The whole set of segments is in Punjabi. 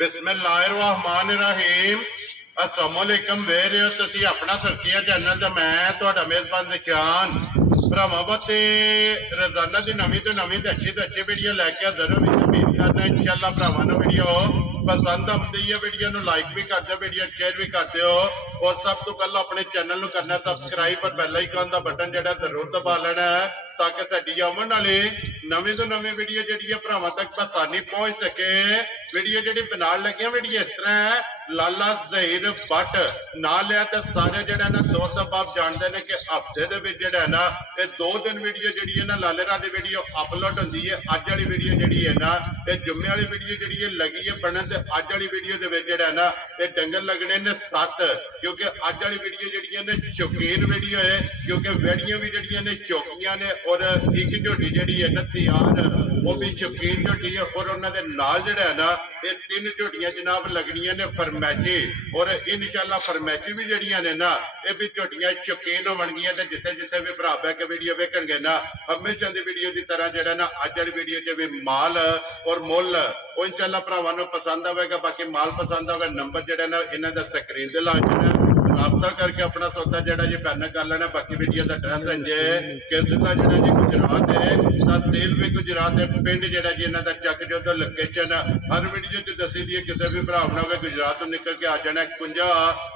बिस्मिल्लाहिर्रहमानिर्रहीम। अस्सलामुअलैकुम वे रहे हो तुसी अपना सरकिया चैनल ते मैं तुहाडा मेजबान निशान भरावां ते रोजाना की नवी तो नवी अच्छी वीडियो लैके हाजिर हो। उम्मीद करना इंशाअल्लाह भरावां नूं वीडियो पसंद आती है। वीडियो नूं लाइक भी कर दो, वीडियो शेयर भी कर दो और सब तो पहले अपने चैनल नूं करना सबसक्राइब और बैल आइकन का बटन जिहड़ा जरूर दबा लेना है ताकि साडी आउण वाली नवी तो नवी वीडियो जिहड़ी भरावां तक आसानी पहुंच सके। वीडियो जिहड़ी बनाउण लगे वीडियो इस तरह है, लाला ज़हीर भट्ट ना लिया तो सारे जिहड़ा ना दोस्त बाप जानते हैं कि हफ्ते दे विच जिहड़ा ना ये 2 दिन वीडियो जिहड़ी है ना लाले रात दी वीडियो अपलोड होंदी है। अज वाली वीडियो जिहड़ी है ना ये जुम्मे वाली वीडियो जिहड़ी है लगी है बनन ते अज वाली वीडियो दे विच जिहड़ा ना ये डंगर लगने ने 7 क्योंकि अज वाली वीडियो जिहड़ी ने शौकीन वीडियो है क्योंकि वेड़ियां भी जिहड़ियां ने शौकियां ने और एक झोटी जिहड़ी है ना तैयार वो भी शौकीन झोटी है और उन्होंने नाल जिहड़ा है ना ये 3 झोटियां जनाब लगनियां ने फरमैची और इंशाअल्लाह फरमैची भी जड़ियां ने ना ये भी झोटियां शौकीन होवणगियां ते जिथे जिथे भी भरा बह के वीडियो वेखणगे ना हमेशा दी वीडियो की तरह जिहड़ा ना अज वाली वीडियो च भी माल और मुल वो इंशाअल्लाह भरावां नूं पसंद आवेगा। बाकी माल पसंद आवे नंबर जिहड़ा ना इन्हां दा स्क्रीन ते ला देना राबता करके अपना सौदा जिहड़ा जी पैन कर लेना। बाकी वीडियो का एड्रैस है जे कि जिला जिहड़ा जी गुजरात है, तहसील भी गुजरात है, पिंड जिहड़ा जी इन्हां दा चक जो तो लोकेशन हर वीडियो च दसी दी है। किसी भी भरा होवे गुजरात तो निकल के आ जाना 51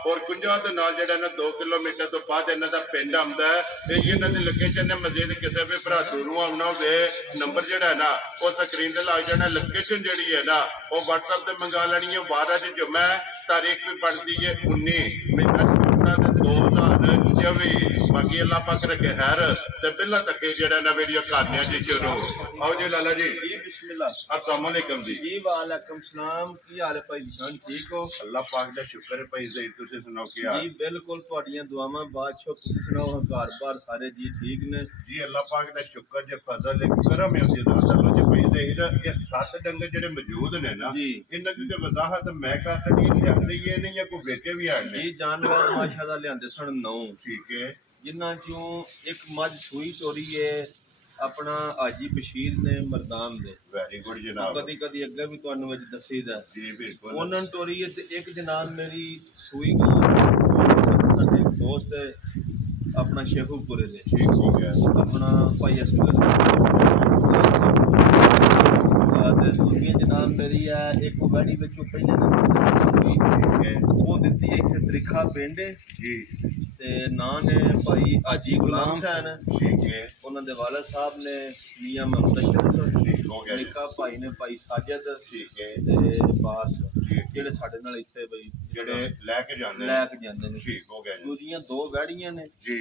और 51 के नाल जिहड़ा ना 2 किलोमीटर तो बाद इन्हां दा पिंड आउंदा है। ये इन्हां दी लोकेशन है। मजीद किसी भी भरा दूरों आउणा होवे नंबर जिहड़ा है ना वो स्क्रीन ते लग जाना। लोकेशन जिहड़ी है ना वो WhatsApp ते मंगा लैनी है। 12 जुम्मा तारीख भी पड़ती है 19 महीना 2024। बाकी अल्लाह पाक रखे खैर ते बिल्ला तक जेड़ा ना वीडियो करने जी शुरू। आओ जी लाला जी बिस्मिल्लाह। अस्सलाम वालेकुम जी। जी वालेकुम सलाम। की हाल है भाई जान, ठीक हो? अल्लाह पाक दा शुक्र है भाई जी, तुसी सुनाओ क्या हाल? जी बिल्कुल तुहाडियां दुआवां बादशाह, तुसी सुनाओ घर बार सारे जी ठीक ने? जी अल्लाह पाक दा शुक्र जे फजल है करम है उदी ज़ात अल्लाह जी। भाई ज़हीर ये 7 डंगर जेड़े मौजूद ने ना जी इन्हां दी वजाहत मैं कर सकदी लियांदे ही नहीं या कोई बेचे भी आए ने? जी जानवर माशाअल्लाह लियांदे सन 9, ठीक है। जिन्हां चों एक मझ सूई चोरी है अपना हाजी बशीर ने मरदान दे। वेरी गुड जनाब। कदी कदी अगे भी तुहानू विच दसीदा जी बिल्कुल। उन्हां टोरी है ते एक जनाब मेरी सूई गई एक दोस्त है अपना शेखूपुरे दे, ठीक हो गया। अपना भाई असगर दूसरी जनाब मेरी है एक वैड़ी बिचों पहले वो दी एक तरीखा पिंड जी ते नां ने भाई हाजी गुलाम हुसैन, ठीक है। उन्होंने वालद साहब ने मियां मुंतशिर, ठीक हो गया। निका भाई ने भाई साजिद, ठीक है। ते बास जेड़े साडे नाल इत्थे भाई जेड़े लेके जांदे ने। ठीक हो गया। दूजियां 2 वैड़ियां ने जी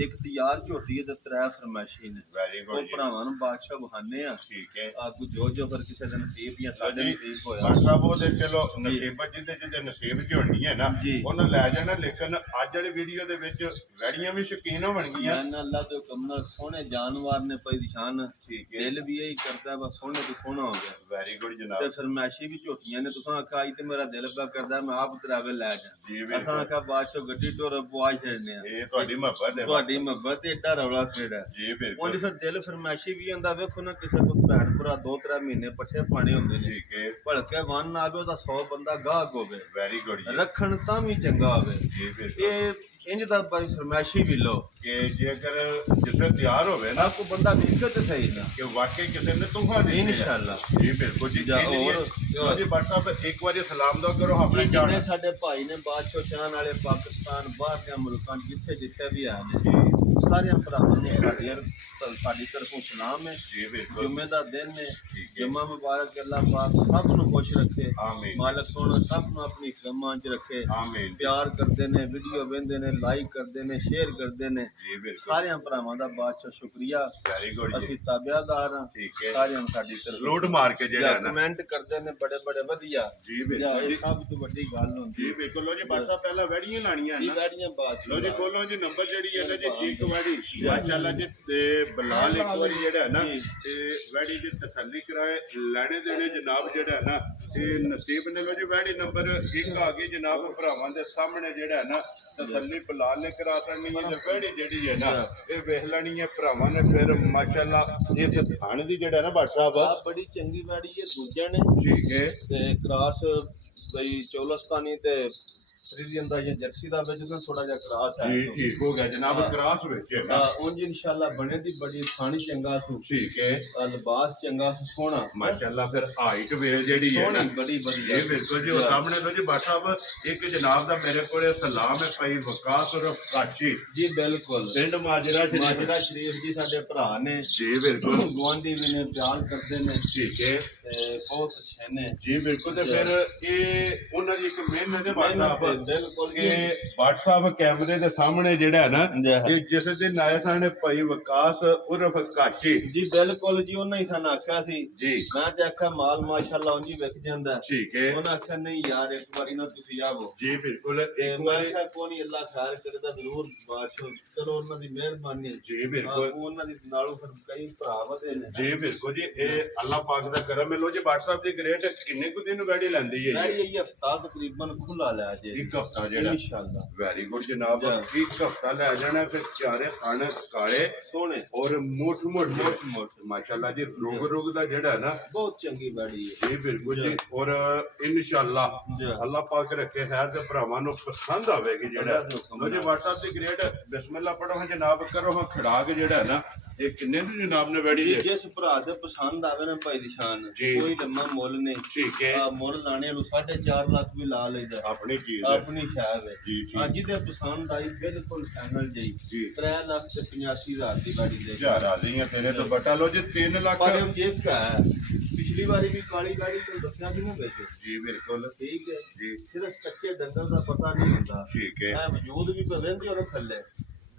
एक तैयार झोटी है ते 3 फरमाइशी ने। वेरी वो गुड। भरावां नूं बादशाह बहाने आ ठीक है। आगू जो फिर किसी दिन नसीब या साडे नसीब होया बादशाह वो दे चलो नसीब जिंदे जिंदे नसीब च होनी है ना जी उन्हें ले जाना। लेकिन अज वाली वीडियो दे विच वैड़ियां भी शौकीन होणगियां। मैं अल्लाह दे हुक्म नाल सोहने जानवर ने भाई निशान। ठीक है। दिल भी यही करदा बस सोहने तो सोहना हो गया। वेरी गुड ते जनाब। फरमाइशी भी झोटियां ने। तुसां आखा अज ते मेरा दिल पा करदा मैं आप तरावे लै जा। जी असां बिल्कुल। आखा बादशाह गड्डी टोर पुआ छड़ने आ। ये तुहाडी मोहब्बत है। तुहाडी मोहब्बत एडा रौला फेड़ा जी उंज बिल्कुल। फिर दिल फरमाइशी भी हुंदा। वेखो ना किसी को भैन भरा 2-3 महीने पट्ठे पाने हुंदे ने, ठीक है। भलके वन आवे ओदा 100 बंदा गाहक होवे, वेरी गुड जी। रखण तां भी चंगा होवे। जी बिल्कुल। ये इंज दा भाई फरमाइशी भी लो कि जेकर जिसे तैयार होवे ना आपको बंदा वेखे ते सही ना कि वाकई किसी ने तोहफा दी इंशाअल्लाह। जी बिल्कुल जी। जा और जी WhatsApp एक बार सलाम दो करो अपने ये जान जिन्ने साडे भाई ने बादशाह शान वाले पाकिस्तान बाहर दे मुल्कां जिथे जिथे भी आए ने सारे भरावां नूं साडी तरफों सलाम है। जी बिल्कुल। जुम्मे दा दिन है, ठीक है। जुम्मा मुबारक अल्लाह पाक सब नूं खुश रखे। आमीन। मालक सोना सब नूं अपनी कदमां च रखे। आमीन। प्यार करते ने, वीडियो वेंदे ने, लाइक करते ने, शेयर करते ने। जी बिल्कुल। सारे भरावां दा बादशाह शुक्रिया। वेरी गुड जी। असीं ताबियादार हां। ठीक है। सारे साडी तरफ लूट मार के जेड़ा ना कमेंट करते ने बड़े बड़े वधिया। जी बिल्कुल। ये सब तो बड़ी गल हुंदी जी बिल्कुल। लो जी WhatsApp पहला वैड़ियां लाणियां जी ना वैड़ियां बात लो जी खोलो जी नंबर जड़ी है ना जी ठीक ਵਾੜੀ ਮਾਸ਼ਾਅੱਲਾ ਜੀ ਤੇ ਬਲਾਲ ਇੱਕ ਵਾਰੀ ਜਿਹੜਾ ਹੈ ਨਾ ਜੀ। ਤੇ ਵੈੜੀ ਦੀ ਤਸੱਲੀ ਕਰਾਏ ਲੈਣੇ ਦੇਣੇ ਜਨਾਬ ਜਿਹੜਾ ਹੈ ਨਾ ਇਹ ਨਸੀਬ ਨੇ ਲੋ ਜੀ ਵੈੜੀ ਨੰਬਰ 1 ਆ ਗਈ ਜਨਾਬ ਭਰਾਵਾਂ ਦੇ ਸਾਹਮਣੇ ਜਿਹੜਾ ਹੈ ਨਾ ਤਸੱਲੀ ਬਲਾਲ ਨੇ ਕਰਾ ਦੇਣੀ ਹੈ ਤੇ ਵੈੜੀ ਜਿਹੜੀ ਹੈ ਨਾ ਇਹ ਵੇਖ ਲੈਣੀ ਹੈ ਭਰਾਵਾਂ ਨੇ ਫਿਰ ਮਾਸ਼ਾਅੱਲਾ ਇਸ ਥਾਣ ਦੀ ਜਿਹੜਾ ਹੈ ਨਾ ਬਾਟ ਸਾਹਿਬ ਆ ਬੜੀ ਚੰਗੀ ਵਾੜੀ ਹੈ ਦੂਜਿਆਂ ਨੇ ਠੀਕ ਹੈ ਤੇ ਕ੍ਰਾਸ ਬਈ ਚੌਲਸਤਾਨੀ ਤੇ ਫਰੀਜ਼ੀਅਨ ਦਾ ਜਾਂ ਜਰਸੀ ਦਾ ਵਿੱਚ ਤਾਂ ਥੋੜਾ ਜਿਹਾ ਕ੍ਰਾਸ ਹੈ ਜੀ ਠੀਕ ਹੋ ਗਿਆ ਜਨਾਬ ਕਰਾਸ ਵਿੱਚ ਹੈ ਨਾ ਉਂਝ ਇਨਸ਼ਾਅੱਲਾ ਬਣੇ ਦੀ ਬੜੀ ਖਾਣੀ ਚੰਗਾ ਸੂ ਠੀਕ ਹੈ ਲਿਬਾਸ ਚੰਗਾ ਸੂ ਸੋਹਣਾ ਮਾਸ਼ਾਅੱਲਾ ਫਿਰ ਹਾਈਟ ਵੇ ਜਿਹੜੀ ਹੈ ਨਾ ਸੋਹਣੀ ਬੜੀ ਵਧੀਆ ਇਹ ਵੇਖੋ ਜੀ ਉਹ ਸਾਹਮਣੇ ਲੋ ਜੀ ਬਾਟ ਸਾਹਿਬ ਇੱਕ ਜਨਾਬ ਦਾ ਮੇਰੇ ਕੋਲੇ ਸਲਾਮ ਹੈ ਭਾਈ ਵਕਾਸ ਔਰ ਕਾਚੀ ਜੀ ਬਿਲਕੁਲ ਪਿੰਡ ਮਾਜਰਾ ਸ਼ਰੀਫ ਮਾਜਰਾ ਸ਼ਰੀਫ ਜੀ ਸਾਡੇ ਭਰਾ ਨੇ ਜੀ ਬਿਲਕੁਲ ਗੁਆਂਢੀ ਵੀ ਨੇ ਪਿਆਰ ਕਰਦੇ ਨੇ ਠੀਕ ਹੈ ਤੇ ਬਹੁਤ ਅੱਛੇ ਨੇ ਜੀ ਬਿਲਕੁਲ ਤੇ ਫਿਰ ਇਹ ਉਹਨਾਂ ਦੀ ਇੱਕ ਮਿਹਨਤ ਦੇ ਬਾਟ ਸਾਹਿਬ ਬਿਲਕੁਲ ਕਿ ਬਾਟ ਸਾਹਿਬ ਕੈਮਰੇ ਦੇ ਸਾਹਮਣੇ ਜਿਹੜਾ ਹੈ ਨਾ ਜੀ। ਇਹ ਜਿਸ ਦਿਨ ਆਏ ਸਨ ਭਾਈ ਵਕਾਸ ਉਰਫ ਕਾਚੀ ਜੀ ਬਿਲਕੁਲ ਜੀ ਉਹਨਾਂ ਹੀ ਸਾਨੂੰ ਆਖਿਆ ਸੀ ਜੀ ਮੈਂ ਤੇ ਆਖਿਆ ਮਾਲ ਮਾਸ਼ਾਅੱਲਾ ਉਂਝ ਹੀ ਵਿਕ ਜਾਂਦਾ ਠੀਕ ਹੈ ਉਹਨਾਂ ਆਖਿਆ ਨਹੀਂ ਯਾਰ ਇੱਕ ਵਾਰੀ ਨਾ ਤੁਸੀਂ ਆਵੋ ਜੀ ਬਿਲਕੁਲ ਤੇ ਇੱਕ ਮੈਂ ਵਾਰੀ ਆਖਿਆ ਕੋਈ ਨਹੀਂ ਅੱਲਾਹ ਖੈਰ ਕਰਦਾ ਜ਼ਰੂਰ ਬਾਦਸ਼ਾਹ ਚਲੋ ਉਹਨਾਂ ਦੀ ਮਿਹਰਬਾਨੀ ਜੀ ਬਿਲਕੁਲ ਉਹਨਾਂ ਦੀ ਨਾਲੋਂ ਫਿਰ ਕਈ ਭਰਾ ਵਧੇ ਨੇ ਜੀ ਬਿਲਕੁਲ ਜੀ ਇਹ ਅੱਲਾਹ ਪਾਕ ਦਾ ਕਰਮ ਹੈ ਲੋ ਜੀ WhatsApp ਦੀ ਗ੍ਰੇਟ ਕਿੰਨੇ ਕੁ ਦਿਨ ਵੈੜੀ ਲੈਂਦੀ ਹੈ ਯਾਰ ਇਹ ਹਫਤਾ ਤਕਰੀਬਨ ਖੁੱਲਾ ਲਿਆ ਜੇ ਇੱਕ ਹਫਤਾ ਜਿਹੜਾ ਇਨਸ਼ਾਅੱਲਾ ਵੈਰੀ ਗੁੱਡ ਜਨਾਬ ਜੀ। ਇੱਕ ਹਫਤਾ ਲੈ ਜਾਣਾ ਫਿਰ ਚਾਰੇ ਖਾਣੇ ਕਾਲੇ ਸੋਹਣੇ ਔਰ ਮੋਠ ਮਾਸ਼ਾਅੱਲਾ ਜੀ ਰੋਗ ਦਾ ਜਿਹੜਾ ਹੈ ਨਾ ਬਹੁਤ ਚੰਗੀ ਬਾੜੀ ਹੈ ਜੀ ਬਿਲਕੁਲ ਜੀ ਔਰ ਇਨਸ਼ਾਅੱਲਾ ਜੀ। ਅੱਲਾਹ ਪਾਕ ਰੱਖੇ ਖੈਰ ਤੇ ਭਰਾਵਾਂ ਨੂੰ ਪਸੰਦ ਆਵੇਗੀ ਜਿਹੜਾ ਲੋ ਜੀ WhatsApp ਦੀ ਗ੍ਰੇਟ ਬਿਸਮਿਲ੍ਲਾ ਪੜੋ ਹਾਂ ਜਨਾਬ ਕਰੋ ਹਾਂ ਖੜਾ ਕੇ ਜਿਹੜਾ ਹੈ ਨਾ ਇਹ ਕਿੰਨੇ ਦੀ ਜਨਾਬ ਨੇ ਵੈੜੀ ਜੀ ਦੇ ਜਿਸ ਭਰਾ ਦੇ ਪਸੰਦ ਆਵੇ ਨਾ ਭਾਈ ਦੀ ਸ਼ਾਨ ਜੀ। ਕੋਈ ਲੰਮਾ ਮੁੱਲ ਨਹੀਂ ਠੀਕ ਹੈ ਮੁੱਲ ਲਾਣੇ ਨੂੰ 4.5 ਲੱਖ ਵੀ ਲਾ ਲੈਂਦਾ ਆਪਣੀ ਚੀਜ਼ ਹੈ ਆਪਣੀ ਸ਼ਾਇਦ ਹੈ ਜੀ ਜੀ ਅੱਜ ਦੇ ਪਸੰਦ ਆਈ ਬਿਲਕੁਲ ਫਾਈਨਲ ਜੀ ਜੀ 3 ਲੱਖ ਤੇ 85,000 ਦੀ ਗਾੜੀ ਦੇ ਯਾਰ ਰਾਜ਼ੀ ਆ ਤੇਰੇ ਤੋਂ ਬਟਾ ਲੋ ਜੀ 3 ਲੱਖ ਪਰ ਇਹ ਚੇਕ ਹੈ ਪਿਛਲੀ ਵਾਰੀ ਵੀ ਕਾਲੀ ਗਾੜੀ ਤੋਂ ਦੱਸਿਆ ਸੀ ਨਾ ਵਿੱਚ ਜੀ ਬਿਲਕੁਲ ਠੀਕ ਹੈ ਜੀ ਸਿਰਫ ਕੱਚੇ ਡੰਗਰ ਦਾ ਪਤਾ ਨਹੀਂ ਹੁੰਦਾ ਠੀਕ ਹੈ ਇਹ ਵਜੂਦ ਵੀ ਤਾਂ ਰਹਿੰਦੀ ਔਰ ਥੱਲੇ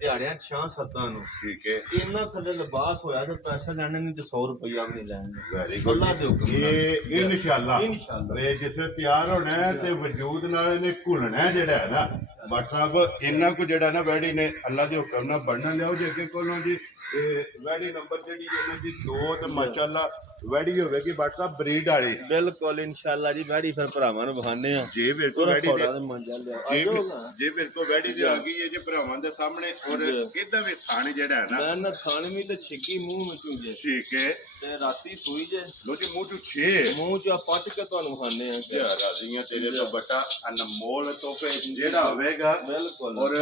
ਦਿਹਾੜਿਆਂ 6-7 ਨੂੰ ਠੀਕ ਹੈ ਇੰਨਾ ਥੱਲੇ ਲਿਬਾਸ ਹੋਇਆ ਤੇ ਪੈਸਾ ਲੈਣੇ ਨਹੀਂ ਤੇ 100 ਰੁਪਇਆ ਵੀ ਨਹੀਂ ਲੈਣੇ ਵੈਰੀ ਗੁੱਡ ਅੱਲਾਹ ਦੇ ਹੁਕਮ ਨਾਲ। ਇਹ ਇਨਸ਼ਾਅੱਲਾ ਇਨਸ਼ਾਅੱਲਾ। ਵੇ ਜਿਸੇ ਤਿਆਰ ਹੋਣਾ ਹੈ ਤੇ ਵਜੂਦ ਨਾਲ ਇਹਨੇ ਘੁਲਣਾ ਹੈ ਜਿਹੜਾ ਹੈ ਨਾ ਬਟ ਸਾਹਿਬ ਇੰਨਾ ਕੁ ਜਿਹੜਾ ਨਾ ਵੈੜੀ ਨੇ ਅੱਲਾ ਦੇ ਹੁਕਮ ਨਾਲ ਬਣਨਾ ਲਿਆਓ ਜੇ ਅੱਗੇ ਕੋਲੋਂ ਜੀ ਇਹ ਵੈੜੀ ਨੰਬਰ ਜਿਹੜੀ ਇਹਨਾਂ ਦੀ 2 ਤੇ ਮਾਸ਼ਾਅੱਲਾ ਵੈੜੀ ਹੋਵੇਗੀ ਬਟ ਸਾਹਿਬ ਬਰੀਡ ਵਾਲੀ ਬਿਲਕੁਲ ਇਨਸ਼ਾਅੱਲਾ ਜੀ ਵੈੜੀ ਫਿਰ ਭਰਾਵਾਂ ਨੂੰ ਬਹਾਨੇ ਆ ਜੀ ਬਿਲਕੁਲ ਵੈੜੀ ਦੇ ਮੰਜਾ ਲਿਆ ਜੀ ਜੀ ਬਿਲਕੁਲ ਵੈੜੀ ਦੀ ਆ ਗਈ ਹੈ ਜੇ ਭਰਾਵਾਂ ਦੇ ਸਾਹਮਣੇ ਔਰ ਇਹਦਾ ਵੀ ਥਾਣ ਜਿਹੜਾ ਹੈ ਨਾ ਮੈਂ ਨਾ ਖਾਣਵੀਂ ਤੇ ਛਿੱਕੀ ਮੂੰਹ ਵਿੱਚੋਂ ਜੇ ਠੀਕ ਹੈ ਤੇ ਰਾਤੀ ਸੂਈ ਜੇ ਲੋ ਜੀ ਮੂੰਹ ਤੋਂ 6 ਮੂੰਹ ਚ ਪੱਟ ਕੇ ਤੁਹਾਨੂੰ ਖਾਣੇ ਆ ਯਾਰ ਰਾਜ਼ੀਆਂ ਤੇਰੇ ਤੋਂ ਬਟਾ ਅਨਮੋਲ ਤੋਹਫੇ ਜਿਹੜਾ ਹੋਵੇਗਾ ਬਿਲਕੁਲ ਔਰ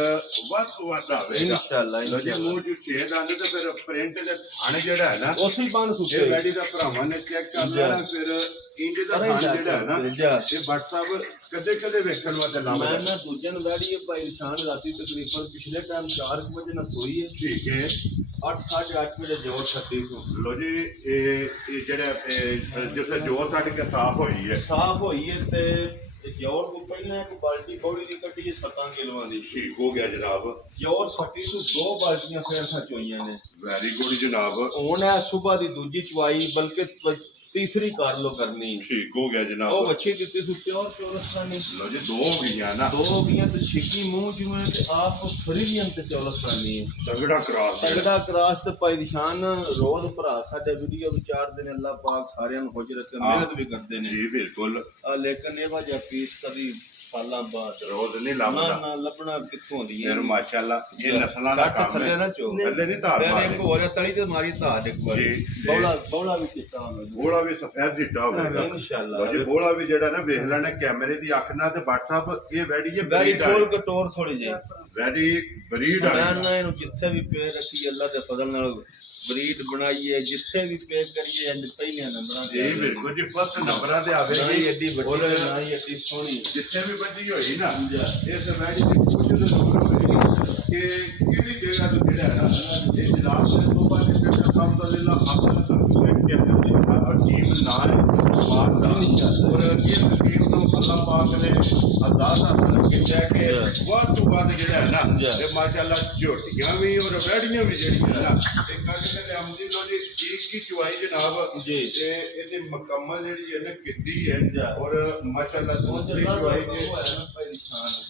ਵੱਧ ਤੋਂ ਵੱਧ ਆਵੇਗਾ ਇਨਸ਼ਾਅੱਲਾ ਲੋ ਜੀ ਮੂੰਹ ਚ 6 ਦੰਦ ਤੇ ਫਿਰ ਪ੍ਰਿੰਟ ਦੇ ਥਾਣ ਜਿਹੜਾ ਹੈ ਨਾ ਉਸੇ ਬੰਨ ਇਹ ਸੁੱਤੇ ਵੈੜੀ ਦਾ ਭਰਾਵਾਂ ਨੇ ਚੈੱਕ ਕਰ ਲੈਣਾ ਫਿਰ ਇੰਜ ਦਾ ਥਾਣ ਜਿਹੜਾ ਹੈ ਨਾ ਇਹ WhatsApp ਕਦੇ ਕਦੇ ਵੇਖਣ ਵਾਸਤੇ ਨਾ ਮੈਂ ਨਾ ਦੂਜੇ ਨੂੰ ਵੈੜੀ ਭਾਈ ਨਿਸ਼ਾਨ ਰਾਤੀ ਤਕਰੀਬਨ ਪਿਛਲੇ ਟਾਈਮ 4 ਵਜੇ ਨਾਲ ਸੋਈ ਹੈ ਠੀਕ ਹੈ 8-8:30 ਵਜੇ ਜੋਰ 36 ਤੋਂ ਲੋ ਜੀ ਇਹ ਜਿਹੜਾ ਜਿਸ ਜੋ ਛੱਡ ਕੇ ਸਾਫ਼ ਹੋਈ ਹੈ ਸਾਫ਼ ਹੋਈ ਹੈ ਤੇ ਜੋਰ ਤੋਂ ਪਹਿਲਾਂ ਇੱਕ ਬਾਲਟੀ ਬੌੜੀ ਦੀ ਕੱਢੀ ਹੈ 7 ਕਿਲੋਆਂ ਦੀ ਠੀਕ ਹੋ ਗਿਆ ਜਨਾਬ ਜੋਰ 36 ਤੋਂ 2 ਬਾਲਟੀਆਂ ਫਿਰ ਚੋਈਆਂ ਨੇ ਵੈਰੀ ਗੁੱਡ ਜਨਾਬ ਹੁਣ ਹੈ ਸਵੇਰ ਦੀ ਦੂਜੀ ਚਵਾਈ ਬਲਕਿ ਤੀਸਰੀ ਕਰ ਲੋ ਕਰਨੀ ਠੀਕ ਹੋ ਗਿਆ ਜਨਾਬ ਉਹ ਬੱਚੇ ਦਿੱਤੇ ਸੁ ਪਿਓਰ ਚੌਲਸਤਾਨੀ ਲੋ ਜੀ 2 ਹੋ ਗਈਆਂ ਨਾ 2 ਗੀਆਂ ਤੇ ਛਿੱਕੀ ਮੂੰਹ ਜਿਵੇਂ ਤੇ ਆਪ ਫਰੀਜ਼ੀਅਨ ਤੇ ਚੌਲਸਤਾਨੀ ਹੈ ਤਗੜਾ ਕਰਾਸ ਤਗੜਾ ਕਰਾਸ ਤੇ ਭਾਈ ਨਿਸ਼ਾਨ ਰੋਜ਼ ਭਰਾ ਸਾਡੇ ਵੀਡੀਓ ਵਿਚਾਰਦੇ ਨੇ ਅੱਲਾਹ ਪਾਕ ਸਾਰਿਆਂ ਨੂੰ ਖੁਸ਼ ਰੱਖੇ ਮਿਹਨਤ ਵੀ ਕਰਦੇ ਨੇ ਜੀ ਬਿਲਕੁਲ ਲੇਕਿਨ ਇਹ ਵਜ੍ਹਾ ਪੀਸ ਕਦੀ ਸਾਲਾਂ ਬਾਅਦ ਰੋਜ਼ ਨਹੀਂ ਨਾ ਲੱਭਦਾ ਨਾ ਲੱਭਣਾ ਕਿੱਥੋਂ ਦੀ ਫਿਰ ਹੈ ਮਾਸ਼ਾਅੱਲਾ ਇਹ ਨਸਲਾਂ ਦਾ ਕੰਮ ਥੱਲੇ ਹੈ ਨਾ ਚੋ ਥੱਲੇ ਨਹੀਂ ਧਾਰ ਫਿਰ ਮਾਰਦੇ ਇੱਕ ਹੋਰ ਤਲੀ ਤੇ ਮਾਰੀ ਧਾਰ ਇੱਕ ਵਾਰੀ ਜੀ, ਬੌਲਾ ਵੀ ਕੀਤਾ ਹੋਵੇ ਬੋਲਾ ਵੀ ਸਫੈਦ ਜਿੱਡਾ ਹੋਵੇਗਾ ਇਨਸ਼ਾਅੱਲਾ ਲੋ ਜੀ ਬੋਲਾ ਵੀ ਜਿਹੜਾ ਨਾ ਵੇਖ ਲੈਣਾ ਕੈਮਰੇ ਦੀ ਅੱਖ ਨਾਲ ਤੇ WhatsApp ਇਹ ਵੈੜੀ ਹੈ ਗਾੜੀ ਬਰੀਡ ਖੋਲ ਕੇ ਟੋਰ ਥੋੜੀ ਜਿਹੀ ਵੈੜੀ ਬਰੀਡ ਮੈਂ ਵਾਲੀ ਨਾ ਇਹਨੂੰ ਜਿੱਥੇ ਵੀ ਪੇਰ ਰੱਖੀ ਅੱਲਾ ਦੇ ਫਜ਼ਲ ਨਾਲ ਬਰੀਡ ਬਣਾਈਏ ਜਿੱਥੇ ਵੀ ਪੇਰ ਕਰੀਏ ਇੰਜ ਪਹਿਲੇ ਨੰਬਰਾਂ ਜੀ ਬਿਲਕੁਲ ਜੀ ਫਸਟ ਨੰਬਰਾਂ ਤੇ ਨਾ ਹੀ ਆਵੇਗੀ ਐਡੀ ਵੱਡੀ ਔਰ ਨਾ ਹੀ ਐਡੀ ਸੋਹਣੀ ਜਿੱਥੇ ਵੀ ਬੱਜੀ ਹੋਈ ਨਾ ਜੀ। ਇਸ ਵੈੜੀ ਦੀ ਕੁਝ ਜ਼ਰੂਰ ਹੋਏਗੀ ਕਿ ਕਿਹੜੀ ਜਗ੍ਹਾ ਤੋਂ ਜਿਹੜਾ ਹੈ ਨਾ ਇਹ ਜਨਾਬ ਦੇ ਤੋਂ ਬਾਅਦ ਇਸ ਅਲਹਮਦੁਲਿਲਾ ਅਫਸਰ ਸਰਟੀਫਿਕੇਟ ਕੇ ਅੰਦਰ ਟੀਮ ਨਾਲ ਬਾਤ ਦਾ ਔਰ ਇਸ ਟੀਮ ਨੂੰ ਅੱਲਾਹ ਪਾਕ ਨੇ ਅਰਦਾਸ ਹਾਸਲ ਕੀਤਾ ਕਿ Yeah. ਵੱਧ ਤੋਂ ਵੱਧ ਜਿਹੜਾ ਹੈ ਨਾ Yeah. ਤੇ ਮਾਸ਼ਾਅੱਲਾ ਝੋਟੀਆਂ ਵੀ ਔਰ ਵੈੜੀਆਂ ਵੀ ਜਿਹੜੀਆਂ ਹੈ ਨਾ ਤੇ ਕੱਢ ਕੇ ਲਿਆਉਂਦੀ ਲੋ ਜੀ ਠੀਕ ਕੀ ਚੁਆਈ ਜਨਾਬ ਜੀ। ਤੇ ਇਹਦੀ ਮੁਕੰਮਲ ਜਿਹੜੀ ਹੈ ਨਾ ਕੀਤੀ ਹੈ Yeah. ਔਰ ਮਾਸ਼ਾਅੱਲਾ ਦੂਸਰੀ ਚੁਆਈ ਜੀ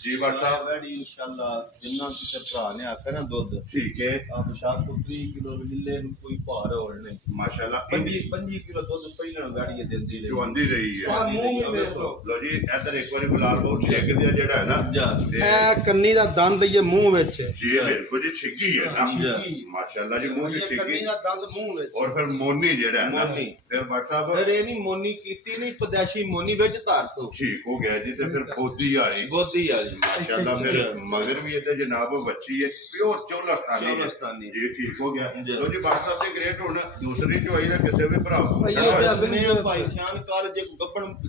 ਜੀ ਬਾਟ ਸਾਹਿਬ ਵੈੜੀ ਇਨਸ਼ਾਅੱਲਾ ਜਿੰਨਾ ਕਿਸੇ ਭਰਾ ਨੇ ਆਖਿਆ ਨਾ ਦੁੱਧ ਠੀਕ ਹੈ ਆਪ ਸ਼ਾਕ 30 ਕਿਲੋ ਮਿਲੇ ਨੂੰ ਕੋਈ ਭਾਰ ਹੋਣ ਨਹੀਂ ਮਾਸ਼ਾਅੱਲਾ 25 ਕਿਲੋ ਦੁੱਧ ਪਹਿਲਾਂ ਵੈੜੀ ਦਿੰਦੀ ਰਹੀ ਚੁਆਂਦੀ ਰਹੀ ਹੈ ਆਹ ਮੂੰਹ ਵੀ ਵੇਖ ਲਓ। ਲੋ ਜੀ ਇੱਧਰ ਇੱਕ ਵਾਰੀ ਬਲਾਲ ਬਹੁਤ ਛਿੱਕ ਦਿਆ ਜਿਹੜਾ ਹੈ ਨਾ ਜਾ। ਤੇ ਇਹ ਕੰਨੀ ਦਾ ਦੰਦ ਇਹ ਮੂੰਹ ਵਿੱਚ ਜੀ ਬਿਲਕੁਲ ਜੀ ਛਿੱਕੀ ਹੈ ਨਾ Yeah. ਮਾਸ਼ਾਅੱਲਾ ਜੀ ਮੂੰਹ ਦੀ ਕੰਨੀ ਛਿੱਕੀ ਦਾ ਦੰਦ ਮੂੰਹ ਵਿੱਚ ਔਰ ਫਿਰ ਮੋਨੀ ਜਿਹੜਾ ਹੈ ਨਾ ਮੋਨੀ। ਫਿਰ ਬਾਟ ਸਾਹਿਬ ਫਿਰ ਇਹ ਨਹੀਂ ਮੋਨੀ ਕੀਤੀ ਨਹੀਂ ਪਦੈਸ਼ੀ ਮੋਨੀ ਵਿੱਚ ਧਾਰਸੋ ਠੀਕ ਹੋ ਗਿਆ ਜੀ ਤੇ ਫਿਰ ਬੋਦੀ ਵਾਲੀ ਬੋਦੀ ਵਾਲੀ ਮਾਸ਼ਾਅੱਲਾ ਫਿਰ ਮਗਰ ਵੀ ਇਹਦੇ ਜਨਾਬ ਬੱਚੀ ਹੈ ਪਿਓਰ ਚੌਲਸਤਾਨੀ ਚੌਲਸਤਾਨੀ। ਜੀ ਠੀਕ ਹੋ ਗਿਆ ਜੀ। ਲੋ ਜੀ ਬਾਟ ਸਾਹਿਬ ਦੇ ਗ੍ਰੇਟ ਹੁਣ ਦੂਸਰੀ ਚੋਈ ਦਾ ਕਿਸੇ ਵੀ ਭਰਾ ਨੂੰ ਭਾਈ, ਪੁੱਛਣਾ ਹੋਇਆ। ਨੇ ਭਾਈ ਸ਼ਾਨ ਕਾਲ ਜੇ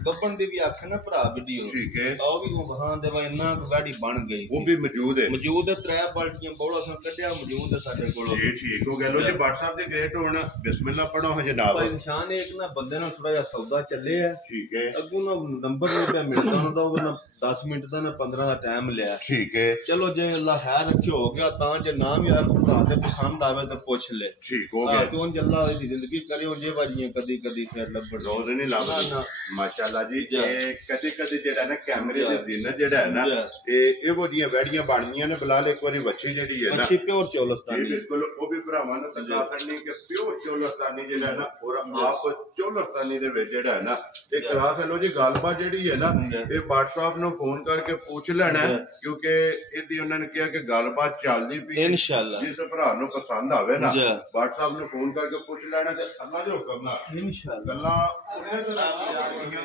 ਗੱਬਣ ਦੀ ਵੀ ਆਖੇ ਨਾ ਭਰਾ ਵੀਡੀਓ ਠੀਕ ਹੈ ਉਹ ਵੀ ਉਹ ਵਹਾਂ ਦੇ ਵਾ ਇੰਨਾ ਕੁ ਵੈੜੀ ਬਣ ਗਈ ਉਹ ਵੀ ਮੌਜੂਦ ਹੈ ਮੌਜੂਦ ਹੈ 3 ਬਾਲਟੀਆਂ ਬੋਲਾ ਸਾਂ ਕੱਢਿਆ ਮੌਜੂਦ ਹੈ ਸਾਡੇ ਕੋਲ ਜੀ ਠੀਕ ਹੋ ਗਿਆ ਲੋ ਜੀ ਬਾਟ ਸਾਹਿਬ ਦੇ ਗ੍ਰੇਟ ਹੁਣ ਬਿਸਮਿਲ੍ਲਾ ਪੜੋ ਜਨਾਬ ਭਾਈ ਨਿਸ਼ਾਨ ਇੱਕ ਨਾ ਬੰਦੇ ਨਾਲ ਥੋੜਾ ਜਿਹਾ ਸੌਦਾ ਚੱਲੇ ਆ ਠੀਕ ਹੈ ਅੱਗੋਂ ਨਾ ਨੰਬਰ ਨਹੀਂ ਪਿਆ ਮਿਲਦਾ ਉਹਨਾਂ ਦਾ ਉਹ ਨਾ 10 ਮਿੰਟ ਦਾ ਨਾ 15 ਦਾ ਟਾਈਮ ਲਿਆ ਠੀਕ ਹੈ ਚਲੋ ਜੇ ਅੱਲਾ ਹੈ ਰੱਖਿਓ ਹੋ ਗਿਆ ਤਾਂ ਜੇ ਨਾਮ ਯਾਰ ਭਰਾ ਦੇ ਪਸੰਦ ਆਵੇ ਤਾਂ ਪੁੱਛ ਲੈ ਠੀਕ ਹੋ ਗਿਆ ਕਿਉਂ ਜੱਲਾ ਇਹਦੀ ਜ਼ਿੰਦਗੀ ਕਰਿਓ ਜੇ ਵਾਜੀਆਂ ਕਦੀ ਕਦੀ ਫਿਰ ਲੱਭਣ ਰੋਜ਼ ਨਹੀਂ ਨਾ, ਲੱਭਦਾ ਨਾ। ਮਾਸ਼ਾਅੱਲਾ ਜੀ ਜੀ। ਇਹ ਕਦੇ ਕਦੇ ਜਿਹੜਾ ਨਾ ਕੈਮਰੇ ਦੇ ਦਿਨ ਜਿਹੜਾ ਹੈ ਨਾ ਜੀ। ਇਹ ਇਹੋ ਜੀਆਂ ਵੈੜੀਆਂ ਬਣਦੀਆਂ ਨੇ ਬਲਾਲ ਇੱਕ ਵਾਰੀ ਵੱਛੀ ਜਿਹੜੀ ਹੈ ਨਾ ਅੱਛੀ ਪਿਓਰ ਇਹ ਚੌਲਸਤਾਨੀ ਬਿਲਕੁਲ ਉਹ ਵੀ ਭਰਾਵਾਂ ਨੂੰ ਸੱਦਾ ਕਰਨੀ ਕਿ ਪਿਓ ਚੌਲਸਤਾਨੀ ਜਿਹੜਾ ਹੈ ਨਾ ਔਰ ਆਪ ਚੌਲਸਤਾਨੀ ਦੇ ਵਿੱਚ ਜਿਹੜਾ ਹੈ ਨਾ ਇਹ ਕਰਾ ਕੇ ਲੋ ਜੀ ਗੱਲਬਾਤ ਜਿਹੜੀ ਹੈ ਨਾ ਇਹ WhatsApp ਨੂੰ ਫੋਨ ਕਰਕੇ ਪੁੱਛ ਲੈਣਾ ਹੈ, ਕਿਉਂਕਿ ਇਹਦੀ ਉਹਨਾਂ ਨੇ ਕਿਹਾ ਕਿ ਗੱਲਬਾਤ ਚੱਲਦੀ ਪਈ ਹੈ। ਇਨਸ਼ਾਅੱਲਾ ਜਿਸ ਭਰਾ ਨੂੰ ਪਸੰਦ ਆਵੇ ਨਾ ਜੀ। WhatsApp ਨੂੰ ਫੋਨ ਕਰਕੇ ਪੁੱਛ ਲੈਣਾ ਤੇ ਅੱਲਾ ਦੇ ਹੁਕਮ ਨਾਲ ਇਨਸ਼ਾਅੱਲਾ ਗੱਲਾਂ ਉਹਦੇ ਤੋਂ ਆ ਰਹੀਆਂ